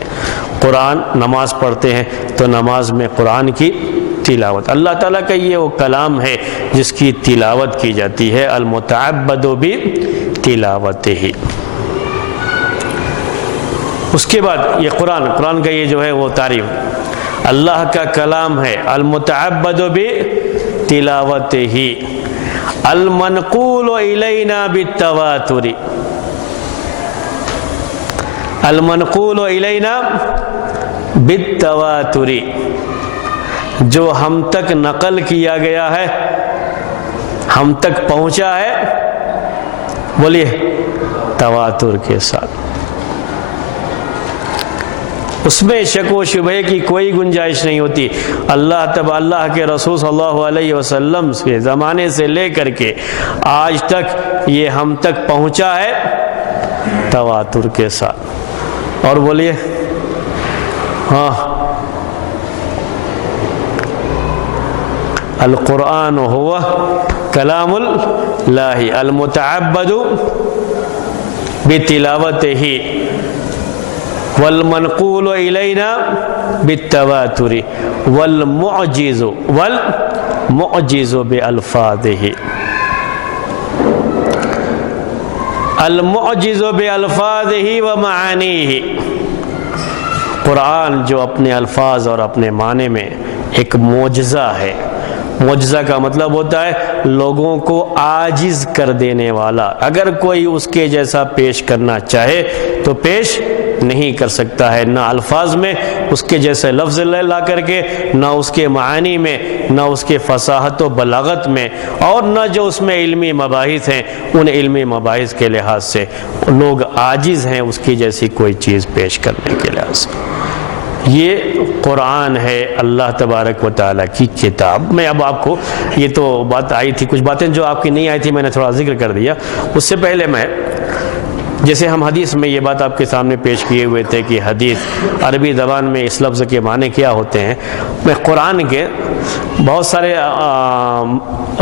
قرآن نماز پڑھتے ہیں تو نماز میں قرآن کی تلاوت، اللہ تعالیٰ کا یہ وہ کلام ہے جس کی تلاوت کی جاتی ہے، المتعبد بتلاوتہ۔ اس کے بعد یہ قرآن کا یہ جو ہے وہ تعریف اللہ کا کلام ہے، المتعبد بتلاوتہ، المنقول الینا بالتواتر، المنقول الینا بالتواتر، جو ہم تک نقل کیا گیا ہے، ہم تک پہنچا ہے، بولیے تواتر کے ساتھ، اس میں شک و شبہ کی کوئی گنجائش نہیں ہوتی۔ اللہ کے رسول صلی اللہ علیہ وسلم کے زمانے سے لے کر کے آج تک یہ ہم تک پہنچا ہے تواتر کے ساتھ۔ اور بولیے القرآن هو کلام اللہ المتعبد بتلاوتہ والمنقول الینا بالتواتر والمعجز بالفاظہ، المعجز بالفاظہ ومعانیہ، قرآن جو اپنے الفاظ اور اپنے معنی میں ایک معجزہ ہے۔ معجزہ کا مطلب ہوتا ہے لوگوں کو عاجز کر دینے والا، اگر کوئی اس کے جیسا پیش کرنا چاہے تو پیش نہیں کر سکتا ہے، نہ الفاظ میں اس کے جیسے لفظ لا کر کے، نہ اس کے معانی میں، نہ اس کے فصاحت و بلاغت میں، اور نہ جو اس میں علمی مباحث ہیں ان علمی مباحث کے لحاظ سے لوگ عاجز ہیں اس کی جیسی کوئی چیز پیش کرنے کے لحاظ سے۔ یہ قرآن ہے اللہ تبارک و تعالیٰ کی کتاب۔ میں اب آپ کو یہ تو بات آئی تھی، کچھ باتیں جو آپ کی نہیں آئی تھی میں نے تھوڑا ذکر کر دیا۔ اس سے پہلے میں جیسے ہم حدیث میں یہ بات آپ کے سامنے پیش کیے ہوئے تھے کہ حدیث عربی زبان میں اس لفظ کے معنی کیا ہوتے ہیں، میں قرآن کے بہت سارے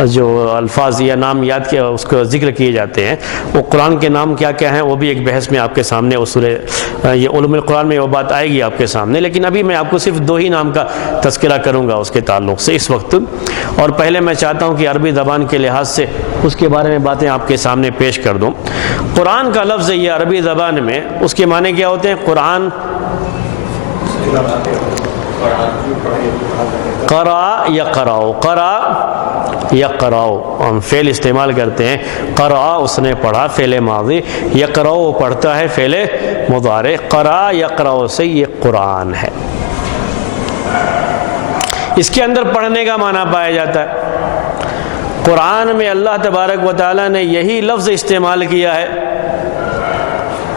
جو الفاظ یا نام یاد کیا اس کو ذکر کیے جاتے ہیں، وہ قرآن کے نام کیا کیا ہیں وہ بھی ایک بحث میں آپ کے سامنے اصول یہ علوم القرآن میں وہ بات آئے گی آپ کے سامنے، لیکن ابھی میں آپ کو صرف 2 ہی نام کا تذکرہ کروں گا اس کے تعلق سے اس وقت۔ اور پہلے میں چاہتا ہوں کہ عربی زبان کے لحاظ سے اس کے بارے میں باتیں آپ کے سامنے پیش کر دوں۔ قرآن کا لفظ یہ عربی زبان میں اس کے معنی کیا ہوتے ہیں؟ قرآن قرأ یقرأ، قرأ یقرأ ہم فعل استعمال کرتے ہیں، قرأ اس نے پڑھا فعل ماضی، یقرأ وہ پڑھتا ہے فعل مضارع، قرأ یقرأ سے یہ قرآن ہے۔ اس کے اندر پڑھنے کا معنی پایا جاتا ہے۔ قرآن میں اللہ تبارک و تعالیٰ نے یہی لفظ استعمال کیا ہے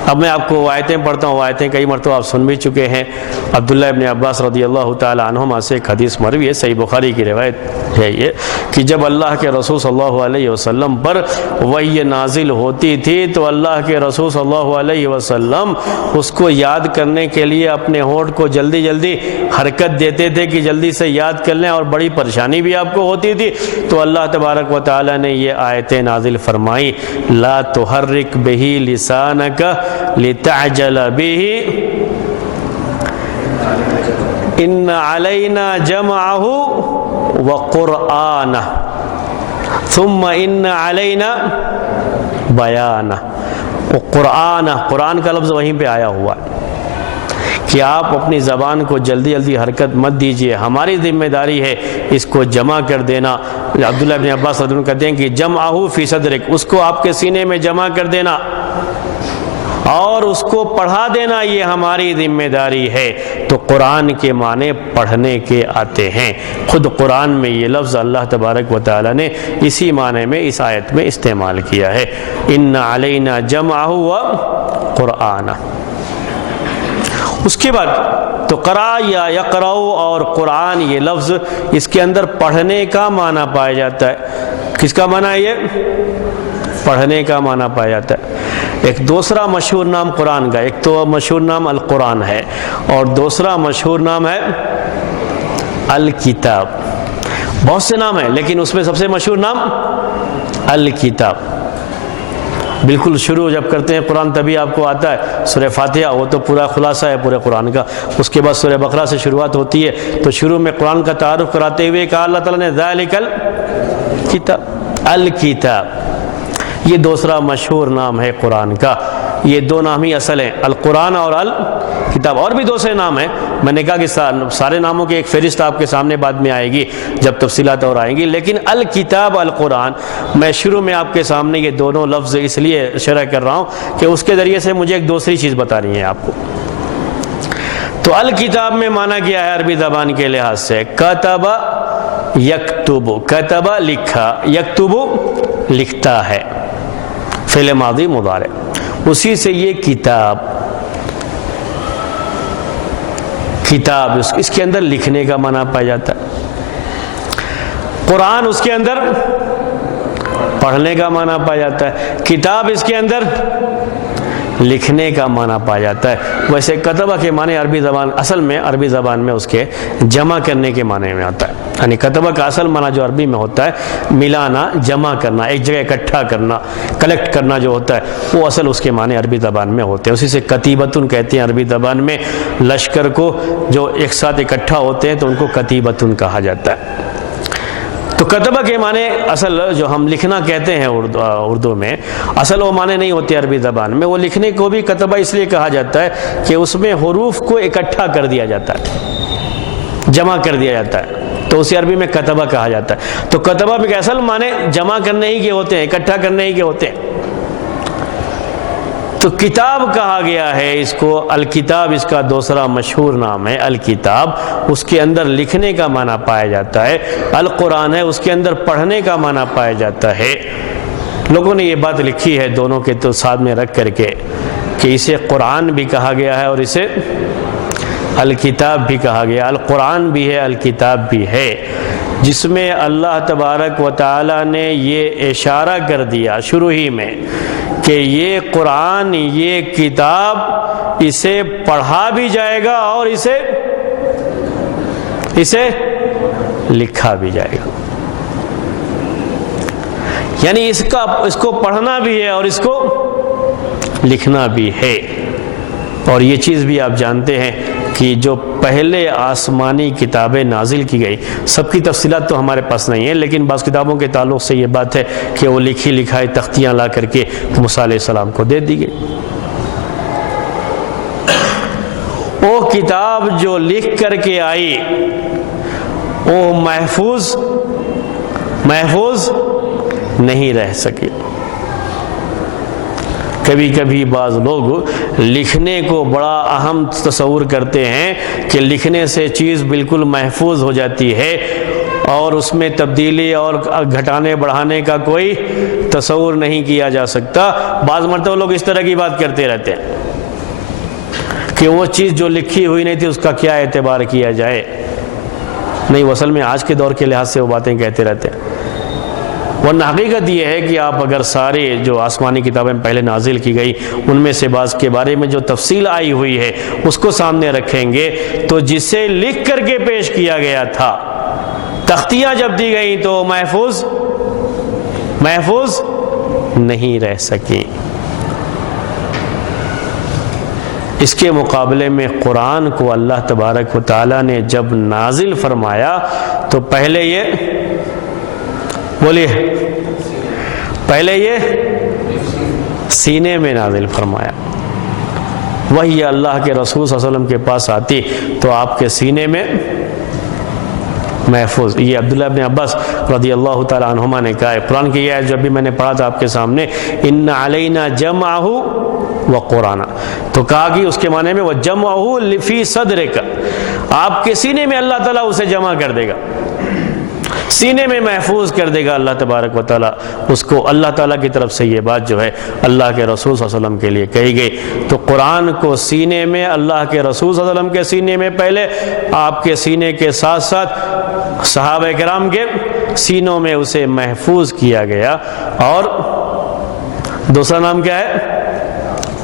اب میں آپ کو وہ آیتیں پڑھتا ہوں، وہ آیتیں کئی مرتبہ آپ سن بھی چکے ہیں۔ عبداللہ ابن عباس رضی اللہ تعالی عنہما سے ایک حدیث مروی ہے، صحیح بخاری کی روایت ہے یہ، کہ جب اللہ کے رسول صلی اللہ علیہ وسلم پر وحی نازل ہوتی تھی تو اللہ کے رسول صلی اللہ علیہ وسلم اس کو یاد کرنے کے لیے اپنے ہونٹ کو جلدی جلدی حرکت دیتے تھے کہ جلدی سے یاد کر لیں، اور بڑی پریشانی بھی آپ کو ہوتی تھی۔ تو اللہ تبارک و تعالی نے یہ آیتیں نازل فرمائی، لا تحرک بہ لسانک لتعجل بہ ان علینا جمعہ وقرآنہ ثم ان علینا بیانہ۔ قرآن کا لفظ وہیں پہ آیا ہوا ہے کہ آپ اپنی زبان کو جلدی جلدی حرکت مت دیجیے، ہماری ذمہ داری ہے اس کو جمع کر دینا۔ عبداللہ ابن عباس رضی اللہ عنہ کہتے ہیں کہ جمعہ فی صدرک، اس کو آپ کے سینے میں جمع کر دینا اور اس کو پڑھا دینا، یہ ہماری ذمہ داری ہے۔ تو قرآن کے معنی پڑھنے کے آتے ہیں، خود قرآن میں یہ لفظ اللہ تبارک و تعالی نے اسی معنی میں اس آیت میں استعمال کیا ہے، ان علینا جمعہ و قرآنہ۔ اس کے بعد تو قرأ یا یقرأ اور قرآن یہ لفظ اس کے اندر پڑھنے کا معنی پایا جاتا ہے۔ کس کا معنی ہے؟ یہ پڑھنے کا معنی پایا جاتا ہے۔ ایک دوسرا مشہور نام قرآن کا، ایک تو مشہور نام القرآن ہے اور دوسرا مشہور نام ہے الکتاب۔ بہت سے نام ہیں لیکن اس میں سب سے مشہور نام الکتاب۔ بالکل شروع جب کرتے ہیں قرآن تبھی آپ کو آتا ہے سورہ فاتحہ، وہ تو پورا خلاصہ ہے پورے قرآن کا۔ اس کے بعد سورہ بقرہ سے شروعات ہوتی ہے، تو شروع میں قرآن کا تعارف کراتے ہوئے کہا اللہ تعالیٰ نے ذالک الکتاب، الکتاب۔ یہ دوسرا مشہور نام ہے قرآن کا، یہ دو نام ہی اصل ہیں، القرآن اور الکتاب۔ اور بھی دوسرے نام ہیں، میں نے کہا کہ سارے ناموں کی ایک فہرست آپ کے سامنے بعد میں آئے گی جب تفصیلات اور آئیں گی، لیکن الکتاب القرآن میں شروع میں آپ کے سامنے یہ دونوں لفظ اس لیے شرح کر رہا ہوں کہ اس کے ذریعے سے مجھے ایک دوسری چیز بتانی ہے آپ کو۔ تو الکتاب میں معنی کیا ہے عربی زبان کے لحاظ سے؟ کتب یکتب، کتب لکھا، یکتب لکھتا ہے، فعل ماضی مضارع، اسی سے یہ کتاب، کتاب اس کے اندر لکھنے کا معنی پایا جاتا ہے۔ قرآن اس کے اندر پڑھنے کا معنی پایا جاتا ہے، کتاب اس کے اندر لکھنے کا معنی پایا جاتا ہے۔ ویسے کتبہ کے معنی عربی زبان، اصل میں عربی زبان میں اس کے جمع کرنے کے معنی میں آتا ہے، یعنی کتبہ کا اصل معنی جو عربی میں ہوتا ہے ملانا، جمع کرنا، ایک جگہ اکٹھا کرنا، کلیکٹ کرنا جو ہوتا ہے، وہ اصل اس کے معنی عربی زبان میں ہوتے ہیں۔ اسی سے کتیبتن کہتے ہیں عربی زبان میں لشکر کو جو ایک ساتھ اکٹھا ہوتے ہیں تو ان کو کتیبتن کہا جاتا ہے۔ تو کتبہ کے معنی اصل جو ہم لکھنا کہتے ہیں اردو میں، اصل وہ معنی نہیں ہوتے عربی زبان میں۔ وہ لکھنے کو بھی کتبہ اس لیے کہا جاتا ہے کہ اس میں حروف کو اکٹھا کر دیا جاتا ہے، جمع کر دیا جاتا ہے، تو اسے عربی میں کتبہ کہا جاتا ہے۔ تو کتبہ میں اصل معنی جمع کرنے ہی کے ہوتے ہیں، اکٹھا کرنے ہی کے ہوتے ہیں۔ تو کتاب کہا گیا ہے اس کو، الکتاب اس کا دوسرا مشہور نام ہے الکتاب، اس کے اندر لکھنے کا معنی پایا جاتا ہے۔ القرآن ہے، اس کے اندر پڑھنے کا معنی پایا جاتا ہے۔ لوگوں نے یہ بات لکھی ہے دونوں کے تو ساتھ میں رکھ کر کے کہ اسے قرآن بھی کہا گیا ہے اور اسے الکتاب بھی کہا گیا، القرآن بھی ہے، الکتاب بھی ہے، جس میں اللہ تبارک و تعالی نے یہ اشارہ کر دیا شروع ہی میں کہ یہ قرآن، یہ کتاب، اسے پڑھا بھی جائے گا اور اسے لکھا بھی جائے گا، یعنی اس کو پڑھنا بھی ہے اور اس کو لکھنا بھی ہے۔ اور یہ چیز بھی آپ جانتے ہیں کہ جو پہلے آسمانی کتابیں نازل کی گئی، سب کی تفصیلات تو ہمارے پاس نہیں ہیں، لیکن بعض کتابوں کے تعلق سے یہ بات ہے کہ وہ لکھی لکھائی تختیاں لا کر کے موسیٰ علیہ السلام کو دے دی گئی۔ وہ کتاب جو لکھ کر کے آئی وہ محفوظ نہیں رہ سکی۔ کبھی کبھی بعض لوگ لکھنے کو بڑا اہم تصور کرتے ہیں کہ لکھنے سے چیز بالکل محفوظ ہو جاتی ہے، اور اس میں تبدیلی اور گھٹانے بڑھانے کا کوئی تصور نہیں کیا جا سکتا۔ بعض مرتبہ لوگ اس طرح کی بات کرتے رہتے ہیں کہ وہ چیز جو لکھی ہوئی نہیں تھی اس کا کیا اعتبار کیا جائے۔ نہیں، وہ اصل میں آج کے دور کے لحاظ سے وہ باتیں کہتے رہتے ہیں، ورنہ حقیقت یہ ہے کہ آپ اگر سارے جو آسمانی کتابیں پہلے نازل کی گئی ان میں سے بعض کے بارے میں جو تفصیل آئی ہوئی ہے اس کو سامنے رکھیں گے تو جسے لکھ کر کے پیش کیا گیا تھا، تختیاں جب دی گئیں تو محفوظ نہیں رہ سکیں۔ اس کے مقابلے میں قرآن کو اللہ تبارک و تعالیٰ نے جب نازل فرمایا تو پہلے یہ سینے میں نازل فرمایا۔ وہی اللہ کے رسول صلی اللہ علیہ وسلم کے پاس آتی تو آپ کے سینے میں محفوظ۔ یہ عبداللہ ابن عباس رضی اللہ تعالی عنہما نے کہا ہے، قرآن کی یہ آیت جب بھی میں نے پڑھا تھا آپ کے سامنے، ان علینا جمعہ و قرآن، تو کہا کہ اس کے معنی میں وہ جمعہ فی صدرک، آپ کے سینے میں اللہ تعالیٰ اسے جمع کر دے گا، سینے میں محفوظ کر دے گا اللہ تبارک و تعالیٰ اس کو۔ اللہ تعالیٰ کی طرف سے یہ بات جو ہے اللہ کے رسول صلی اللہ علیہ وسلم کے لیے کہی گئی، تو قرآن کو سینے میں، اللہ کے رسول صلی اللہ علیہ وسلم کے سینے میں پہلے، آپ کے سینے کے ساتھ ساتھ صحابہ کرام کے سینوں میں اسے محفوظ کیا گیا۔ اور دوسرا نام کیا ہے؟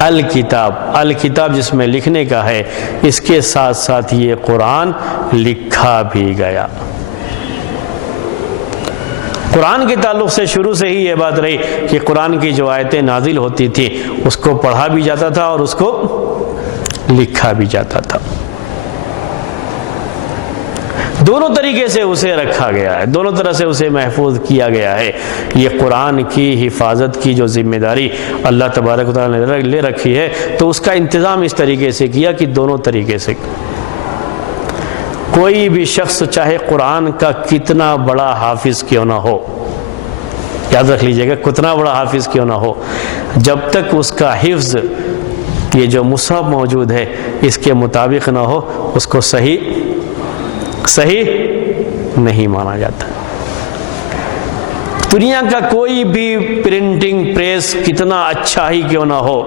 الکتاب۔ الکتاب جس میں لکھنے کا ہے، اس کے ساتھ ساتھ یہ قرآن لکھا بھی گیا۔ قرآن کے تعلق سے شروع سے ہی یہ بات رہی کہ قرآن کی جو آیتیں نازل ہوتی تھی اس کو پڑھا بھی جاتا تھا اور اس کو لکھا بھی جاتا تھا۔ دونوں طریقے سے اسے رکھا گیا ہے، دونوں طرح سے اسے محفوظ کیا گیا ہے۔ یہ قرآن کی حفاظت کی جو ذمہ داری اللہ تبارک و تعالیٰ نے لے رکھی ہے تو اس کا انتظام اس طریقے سے کیا کہ دونوں طریقے سے کوئی بھی شخص چاہے قرآن کا کتنا بڑا حافظ کیوں نہ ہو، یاد رکھ لیجئے گا، کتنا بڑا حافظ کیوں نہ ہو، جب تک اس کا حفظ یہ جو مصحف موجود ہے اس کے مطابق نہ ہو اس کو صحیح نہیں مانا جاتا۔ دنیا کا کوئی بھی پرنٹنگ پریس کتنا اچھا ہی کیوں نہ ہو،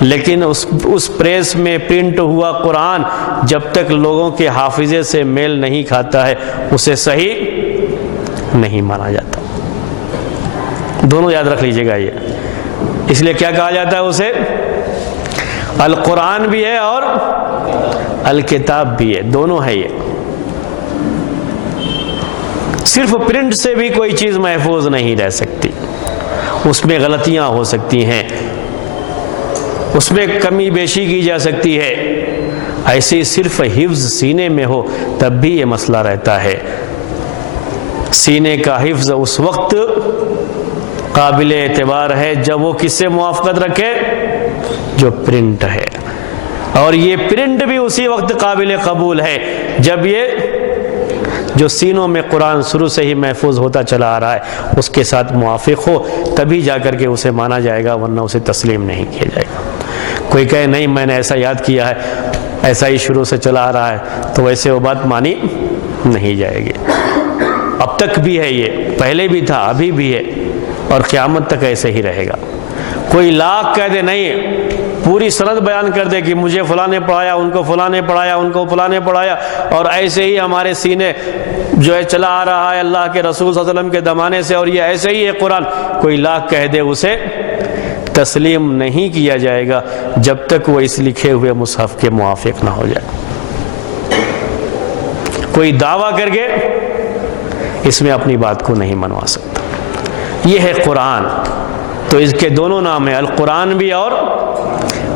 لیکن اس پریس میں پرنٹ ہوا قرآن جب تک لوگوں کے حافظے سے میل نہیں کھاتا ہے اسے صحیح نہیں مانا جاتا۔ دونوں یاد رکھ لیجئے گا یہ، اس لیے کیا کہا جاتا ہے اسے؟ القرآن بھی ہے اور الکتاب بھی ہے، دونوں ہے۔ یہ صرف پرنٹ سے بھی کوئی چیز محفوظ نہیں رہ سکتی، اس میں غلطیاں ہو سکتی ہیں، اس میں کمی بیشی کی جا سکتی ہے، ایسے ہی صرف حفظ سینے میں ہو تب بھی یہ مسئلہ رہتا ہے۔ سینے کا حفظ اس وقت قابل اعتبار ہے جب وہ کس سے موافقت رکھے؟ جو پرنٹ ہے، اور یہ پرنٹ بھی اسی وقت قابل قبول ہے جب یہ جو سینوں میں قرآن شروع سے ہی محفوظ ہوتا چلا آ رہا ہے اس کے ساتھ موافق ہو، تبھی جا کر کے اسے مانا جائے گا، ورنہ اسے تسلیم نہیں کیا جائے گا۔ کوئی کہے نہیں میں نے ایسا یاد کیا ہے، ایسا ہی شروع سے چلا آ رہا ہے، تو ویسے وہ بات مانی نہیں جائے گی۔ اب تک بھی ہے، یہ پہلے بھی تھا، ابھی بھی ہے، اور قیامت تک ایسے ہی رہے گا۔ کوئی لاکھ کہہ دے نہیں، پوری سند بیان کر دے کہ مجھے فلاں نے پڑھایا، ان کو فلاں نے پڑھایا، ان کو فلاں نے پڑھایا، اور ایسے ہی ہمارے سینے جو ہے چلا آ رہا ہے اللہ کے رسول صلی اللہ علیہ وسلم کے زمانے سے، اور یہ ایسے ہی ہے قرآن، کوئی لاکھ کہہ دے اسے تسلیم نہیں کیا جائے گا جب تک وہ اس لکھے ہوئے مصحف کے موافق نہ ہو جائے۔ کوئی دعویٰ کر کے اس میں اپنی بات کو نہیں منوا سکتا۔ یہ ہے قرآن، تو اس کے دونوں نام ہیں، القرآن بھی اور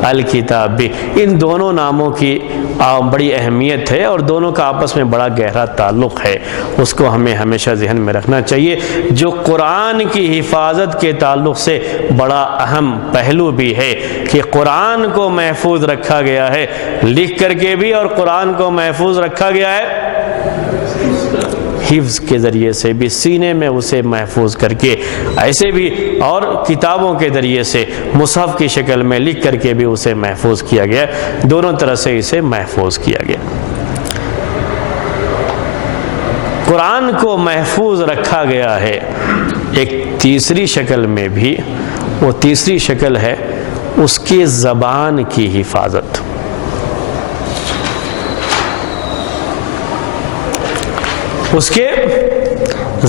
الکتاب بھی۔ ان دونوں ناموں کی بڑی اہمیت ہے اور دونوں کا آپس میں بڑا گہرا تعلق ہے، اس کو ہمیں ہمیشہ ذہن میں رکھنا چاہیے۔ جو قرآن کی حفاظت کے تعلق سے بڑا اہم پہلو بھی ہے کہ قرآن کو محفوظ رکھا گیا ہے لکھ کر کے بھی، اور قرآن کو محفوظ رکھا گیا ہے حفظ کے ذریعے سے بھی، سینے میں اسے محفوظ کر کے، ایسے بھی اور کتابوں کے ذریعے سے مصحف کی شکل میں لکھ کر کے بھی اسے محفوظ کیا گیا، دونوں طرح سے اسے محفوظ کیا گیا۔ قرآن کو محفوظ رکھا گیا ہے ایک تیسری شکل میں بھی. وہ تیسری شکل ہے اس کی زبان کی حفاظت. اس کے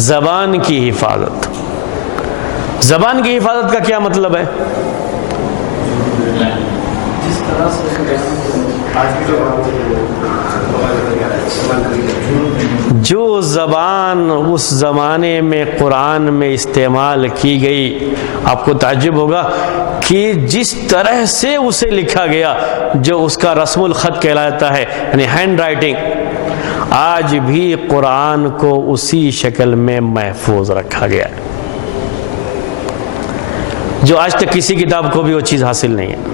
زبان کی حفاظت. زبان کی حفاظت کا کیا مطلب ہے؟ جو زبان اس زمانے میں قرآن میں استعمال کی گئی، آپ کو تعجب ہوگا کہ جس طرح سے اسے لکھا گیا، جو اس کا رسم الخط کہلاتا ہے، یعنی ہینڈ رائٹنگ، آج بھی قرآن کو اسی شکل میں محفوظ رکھا گیا ہے، جو آج تک کسی کتاب کو بھی وہ چیز حاصل نہیں ہے.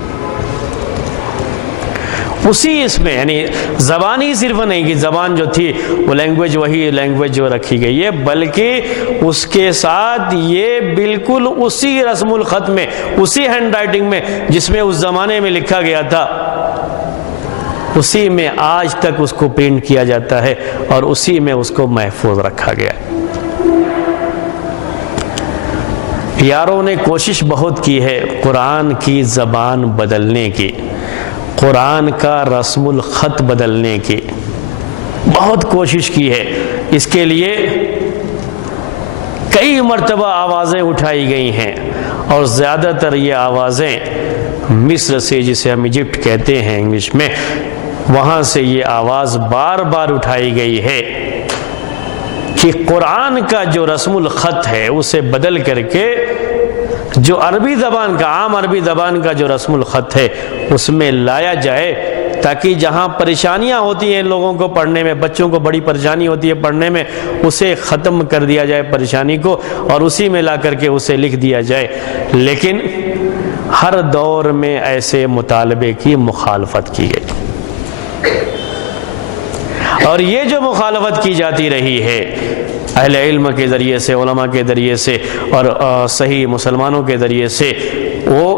اسی اس میں، یعنی زبان ہی صرف نہیں کہ زبان جو تھی وہ لینگویج، وہی لینگویج جو رکھی گئی ہے، بلکہ اس کے ساتھ یہ بالکل اسی رسم الخط میں، اسی ہینڈ رائٹنگ میں جس میں اس زمانے میں لکھا گیا تھا، اسی میں آج تک اس کو پرنٹ کیا جاتا ہے اور اسی میں اس کو محفوظ رکھا گیا ہے. یاروں نے کوشش بہت کی ہے قرآن کی زبان بدلنے کی، قرآن کا رسم الخط بدلنے کی بہت کوشش کی ہے. اس کے لیے کئی مرتبہ آوازیں اٹھائی گئی ہیں، اور زیادہ تر یہ آوازیں مصر سے، جسے ہم ایجپٹ کہتے ہیں انگلش میں، وہاں سے یہ آواز بار بار اٹھائی گئی ہے کہ قرآن کا جو رسم الخط ہے اسے بدل کر کے جو عربی زبان کا، عام عربی زبان کا جو رسم الخط ہے اس میں لایا جائے، تاکہ جہاں پریشانیاں ہوتی ہیں لوگوں کو پڑھنے میں، بچوں کو بڑی پریشانی ہوتی ہے پڑھنے میں، اسے ختم کر دیا جائے پریشانی کو، اور اسی میں لا کر کے اسے لکھ دیا جائے. لیکن ہر دور میں ایسے مطالبے کی مخالفت کی گئی، اور یہ جو مخالفت کی جاتی رہی ہے اہل علم کے ذریعے سے، علماء کے ذریعے سے، اور صحیح مسلمانوں کے ذریعے سے، وہ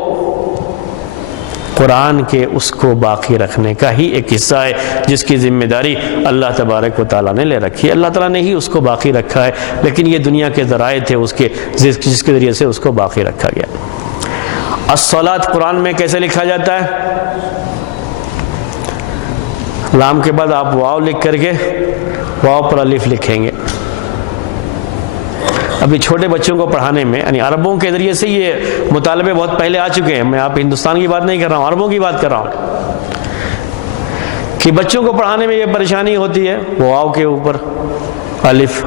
قرآن کے اس کو باقی رکھنے کا ہی ایک حصہ ہے جس کی ذمہ داری اللہ تبارک و تعالیٰ نے لے رکھی ہے. اللہ تعالیٰ نے ہی اس کو باقی رکھا ہے، لیکن یہ دنیا کے ذرائع تھے اس کے جس کے ذریعے سے اس کو باقی رکھا گیا. الصلاۃ قرآن میں کیسے لکھا جاتا ہے؟ لام کے بعد آپ واو لکھ کر کے واو پر الف لکھیں گے. ابھی چھوٹے بچوں کو پڑھانے میں، یعنی عربوں کے ذریعے سے یہ مطالبے بہت پہلے آ چکے ہیں، میں آپ ہندوستان کی بات نہیں کر رہا ہوں، عربوں کی بات کر رہا ہوں، کہ بچوں کو پڑھانے میں یہ پریشانی ہوتی ہے، واو کے اوپر الف.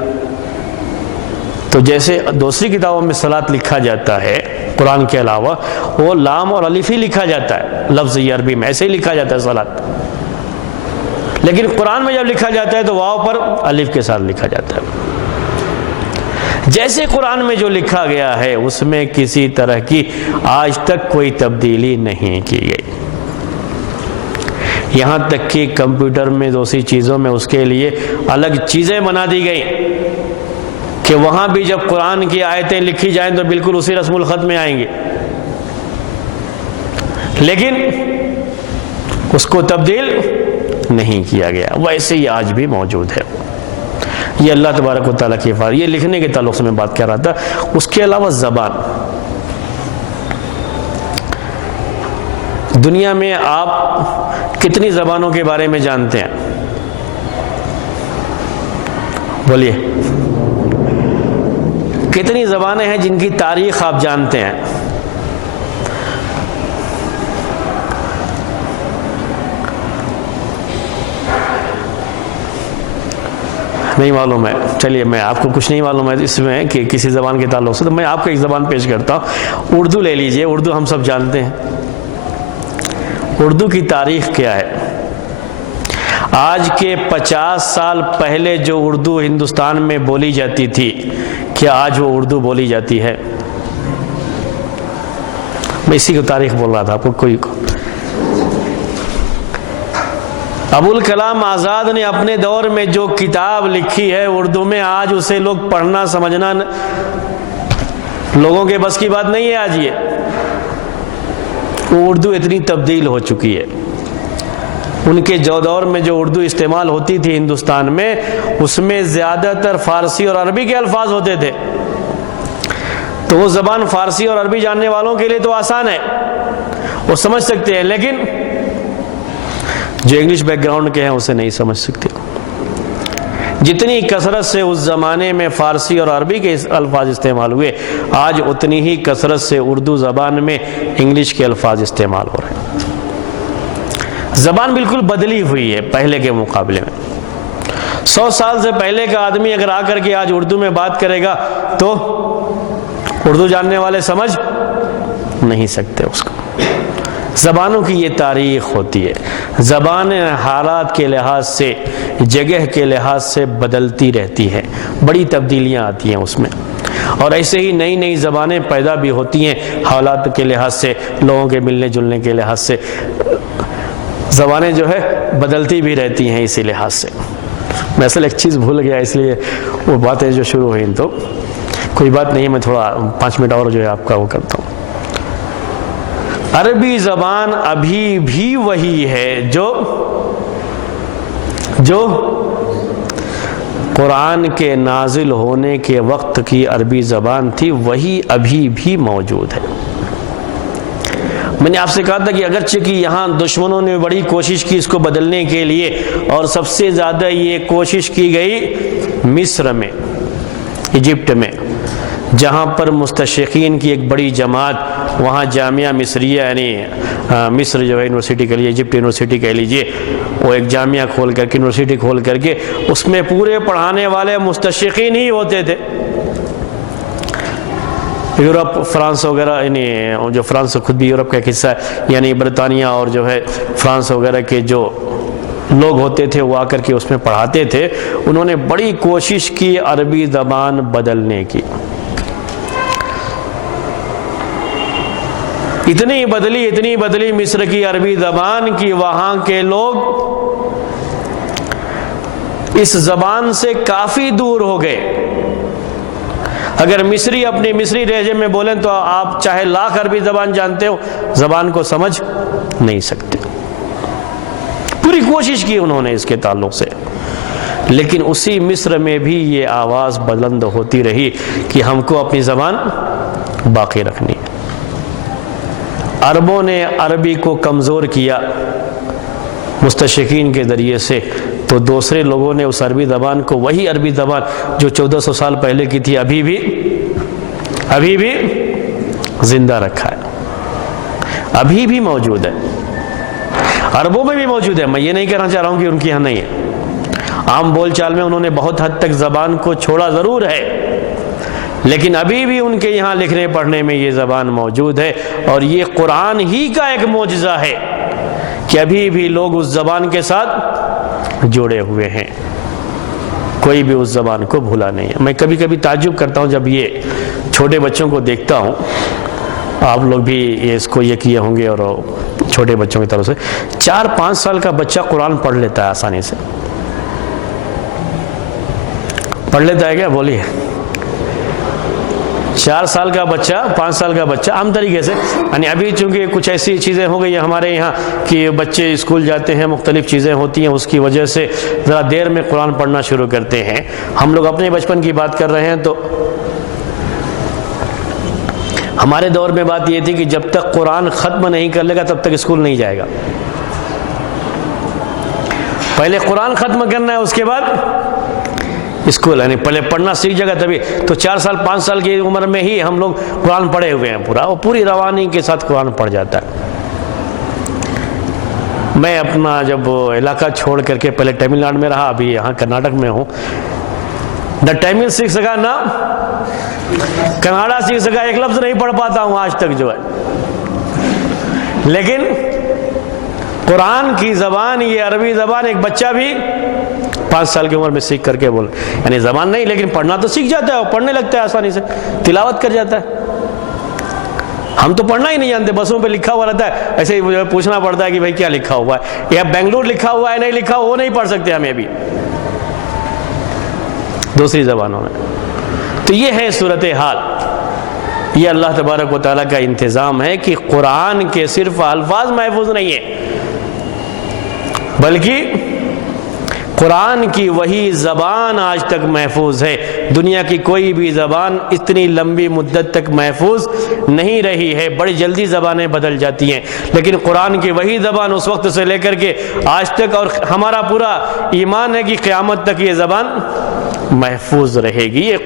تو جیسے دوسری کتابوں میں صلاۃ لکھا جاتا ہے قرآن کے علاوہ، وہ لام اور الف ہی لکھا جاتا ہے لفظ عربی میں، ایسے ہی لکھا جاتا ہے صلاۃ. لیکن قرآن میں جب لکھا جاتا ہے تو واو پر الف کے ساتھ لکھا جاتا ہے. جیسے قرآن میں جو لکھا گیا ہے اس میں کسی طرح کی آج تک کوئی تبدیلی نہیں کی گئی. یہاں تک کہ کمپیوٹر میں دوسری چیزوں میں اس کے لیے الگ چیزیں بنا دی گئی کہ وہاں بھی جب قرآن کی آیتیں لکھی جائیں تو بالکل اسی رسم الخط میں آئیں گے، لیکن اس کو تبدیل نہیں کیا گیا، ویسے ہی آج بھی موجود ہے. یہ اللہ تبارک و تعالیٰ کی حفاظت. یہ لکھنے کے تعلق سے میں بات کر رہا تھا. اس کے علاوہ زبان، دنیا میں آپ کتنی زبانوں کے بارے میں جانتے ہیں؟ بولیے، کتنی زبانیں ہیں جن کی تاریخ آپ جانتے ہیں؟ نہیں معلوم ہے. چلیے، میں آپ کو کچھ نہیں معلوم ہے اس میں کہ کسی زبان کے تعلق سے، تو میں آپ کو ایک زبان پیش کرتا ہوں. اردو لے لیجئے. اردو ہم سب جانتے ہیں. اردو کی تاریخ کیا ہے؟ آج کے 50 سال پہلے جو اردو ہندوستان میں بولی جاتی تھی، کیا آج وہ اردو بولی جاتی ہے؟ میں اسی کو تاریخ بول رہا تھا آپ کو. کوئی ابوالکلام آزاد نے اپنے دور میں جو کتاب لکھی ہے اردو میں، آج اسے لوگ پڑھنا سمجھنا لوگوں کے بس کی بات نہیں ہے. آج یہ اردو اتنی تبدیل ہو چکی ہے. ان کے جو دور میں جو اردو استعمال ہوتی تھی ہندوستان میں، اس میں زیادہ تر فارسی اور عربی کے الفاظ ہوتے تھے، تو وہ زبان فارسی اور عربی جاننے والوں کے لیے تو آسان ہے، وہ سمجھ سکتے ہیں، لیکن جو انگلش بیک گراؤنڈ کے ہیں اسے نہیں سمجھ سکتے۔ جتنی کثرت سے اس زمانے میں فارسی اور عربی کے الفاظ استعمال ہوئے، آج اتنی ہی کثرت سے اردو زبان میں انگلش کے الفاظ استعمال ہو رہے ہیں۔ زبان بالکل بدلی ہوئی ہے پہلے کے مقابلے میں۔ 100 سال سے پہلے کا آدمی اگر آ کر کے آج اردو میں بات کرے گا تو اردو جاننے والے سمجھ نہیں سکتے اس کو۔ زبانوں کی یہ تاریخ ہوتی ہے، زبان حالات کے لحاظ سے، جگہ کے لحاظ سے بدلتی رہتی ہے، بڑی تبدیلیاں آتی ہیں اس میں، اور ایسے ہی نئی نئی زبانیں پیدا بھی ہوتی ہیں حالات کے لحاظ سے، لوگوں کے ملنے جلنے کے لحاظ سے، زبانیں جو ہے بدلتی بھی رہتی ہیں اسی لحاظ سے۔ میں اصل ایک چیز بھول گیا، اس لیے وہ باتیں جو شروع ہوئیں، تو کوئی بات نہیں، میں تھوڑا 5 منٹ اور جو ہے آپ کا وہ کرتا ہوں۔ عربی زبان ابھی بھی وہی ہے جو قرآن کے نازل ہونے کے وقت کی عربی زبان تھی، وہی ابھی بھی موجود ہے۔ میں نے آپ سے کہا تھا کہ اگرچہ کہ یہاں دشمنوں نے بڑی کوشش کی اس کو بدلنے کے لیے، اور سب سے زیادہ یہ کوشش کی گئی مصر میں، ایجپٹ میں، جہاں پر مستشرقین کی ایک بڑی جماعت، وہاں جامعہ مصریہ، یعنی مصر جو ہے یونیورسٹی کے لیے، ایجپٹ یونیورسٹی کہہ لیجئے، وہ ایک جامعہ کھول کر کے، یونیورسٹی کھول کر کے، اس میں پورے پڑھانے والے مستشرقین ہی ہوتے تھے۔ یورپ، فرانس وغیرہ، یعنی جو فرانس خود بھی یورپ کا ایک حصہ ہے، یعنی برطانیہ اور جو ہے فرانس وغیرہ کے جو لوگ ہوتے تھے وہ آ کر کے اس میں پڑھاتے تھے۔ انہوں نے بڑی کوشش کی عربی زبان بدلنے کی، اتنی بدلی مصر کی عربی زبان کی وہاں کے لوگ اس زبان سے کافی دور ہو گئے۔ اگر مصری اپنی مصری لہجے میں بولیں تو آپ چاہے لاکھ عربی زبان جانتے ہو، زبان کو سمجھ نہیں سکتے۔ پوری کوشش کی انہوں نے اس کے تعلق سے، لیکن اسی مصر میں بھی یہ آواز بلند ہوتی رہی کہ ہم کو اپنی زبان باقی رکھنی ہے۔ عربوں نے عربی کو کمزور کیا مستشرقین کے ذریعے سے، تو دوسرے لوگوں نے اس عربی زبان کو، وہی عربی زبان جو 1400 سال پہلے کی تھی، ابھی بھی زندہ رکھا ہے، ابھی بھی موجود ہے، عربوں میں بھی موجود ہے۔ میں یہ نہیں کہنا چاہ رہا ہوں کہ ان کی یہاں نہیں ہے، عام بول چال میں انہوں نے بہت حد تک زبان کو چھوڑا ضرور ہے، لیکن ابھی بھی ان کے یہاں لکھنے پڑھنے میں یہ زبان موجود ہے، اور یہ قرآن ہی کا ایک معجزہ ہے کہ ابھی بھی لوگ اس زبان کے ساتھ جڑے ہوئے ہیں، کوئی بھی اس زبان کو بھولا نہیں ہے۔ میں کبھی کبھی تعجب کرتا ہوں جب یہ چھوٹے بچوں کو دیکھتا ہوں، آپ لوگ بھی اس کو یہ کیے ہوں گے، اور چھوٹے بچوں کی طرف سے 4-5 سال کا بچہ قرآن پڑھ لیتا ہے، آسانی سے پڑھ لیتا ہے۔ کیا بولیے؟ 4 سال کا بچہ، 5 سال کا بچہ عام طریقے سے، یعنی ابھی چونکہ کچھ ایسی چیزیں ہو گئی ہیں ہمارے یہاں کہ بچے اسکول جاتے ہیں، مختلف چیزیں ہوتی ہیں، اس کی وجہ سے ذرا دیر میں قرآن پڑھنا شروع کرتے ہیں۔ ہم لوگ اپنے بچپن کی بات کر رہے ہیں، تو ہمارے دور میں بات یہ تھی کہ جب تک قرآن ختم نہیں کر لے گا تب تک اسکول نہیں جائے گا، پہلے قرآن ختم کرنا ہے، اس کے بعد اسکول، یعنی پہلے پڑھنا سیکھ جائے گا تبھی۔ تو 4 سال 5 سال کی عمر میں ہی ہم لوگ قرآن پڑھے ہوئے ہیں، پوری روانی کے ساتھ قرآن پڑھ جاتا ہے۔ میں اپنا جب علاقہ چھوڑ کر کے پہلے تمل ناڈو میں رہا، ابھی یہاں کرناٹک میں ہوں، نہ تمل سیکھ سکا نہ کناڈا سیکھ سکا، ایک لفظ نہیں پڑھ پاتا ہوں آج تک جو ہے، لیکن قرآن کی زبان، یہ عربی زبان، ایک بچہ بھی 5 سال کی عمر میں سیکھ کر کے بول، یعنی زبان نہیں لیکن پڑھنا تو سیکھ جاتا ہے، اور پڑھنے لگتا ہے آسانی سے، تلاوت کر جاتا ہے۔ ہم تو پڑھنا ہی نہیں جانتے، بسوں پہ لکھا ہوا رہتا ہے، ایسے ہی پوچھنا پڑتا ہے کہ بھائی کیا لکھا ہوا ہے، یا بنگلور لکھا ہوا ہے نہیں لکھا ہوا، وہ نہیں پڑھ سکتے ہمیں ابھی دوسری زبانوں میں۔ تو یہ ہے صورتحال، یہ اللہ تبارک و تعالیٰ کا انتظام ہے کہ قرآن کے صرف الفاظ محفوظ نہیں ہیں، بلکہ قرآن کی وہی زبان آج تک محفوظ ہے. دنیا کی کوئی بھی زبان اتنی لمبی مدت تک محفوظ نہیں رہی ہے، بڑی جلدی زبانیں بدل جاتی ہیں، لیکن قرآن کی وہی زبان اس وقت سے لے کر کے آج تک، اور ہمارا پورا ایمان ہے کہ قیامت تک یہ زبان محفوظ رہے گی. یہ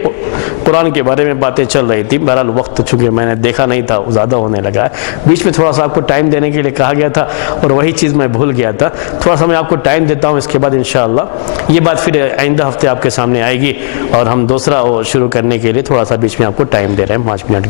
قرآن کے بارے میں باتیں چل رہی تھی. بہرحال وقت چونکہ میں نے دیکھا نہیں تھا زیادہ ہونے لگا ہے، بیچ میں تھوڑا سا آپ کو ٹائم دینے کے لیے کہا گیا تھا اور وہی چیز میں بھول گیا تھا. تھوڑا سا میں آپ کو ٹائم دیتا ہوں، اس کے بعد انشاءاللہ یہ بات پھر آئندہ ہفتے آپ کے سامنے آئے گی، اور ہم دوسرا وہ شروع کرنے کے لیے تھوڑا سا بیچ میں آپ کو ٹائم دے رہے ہیں 5 منٹ.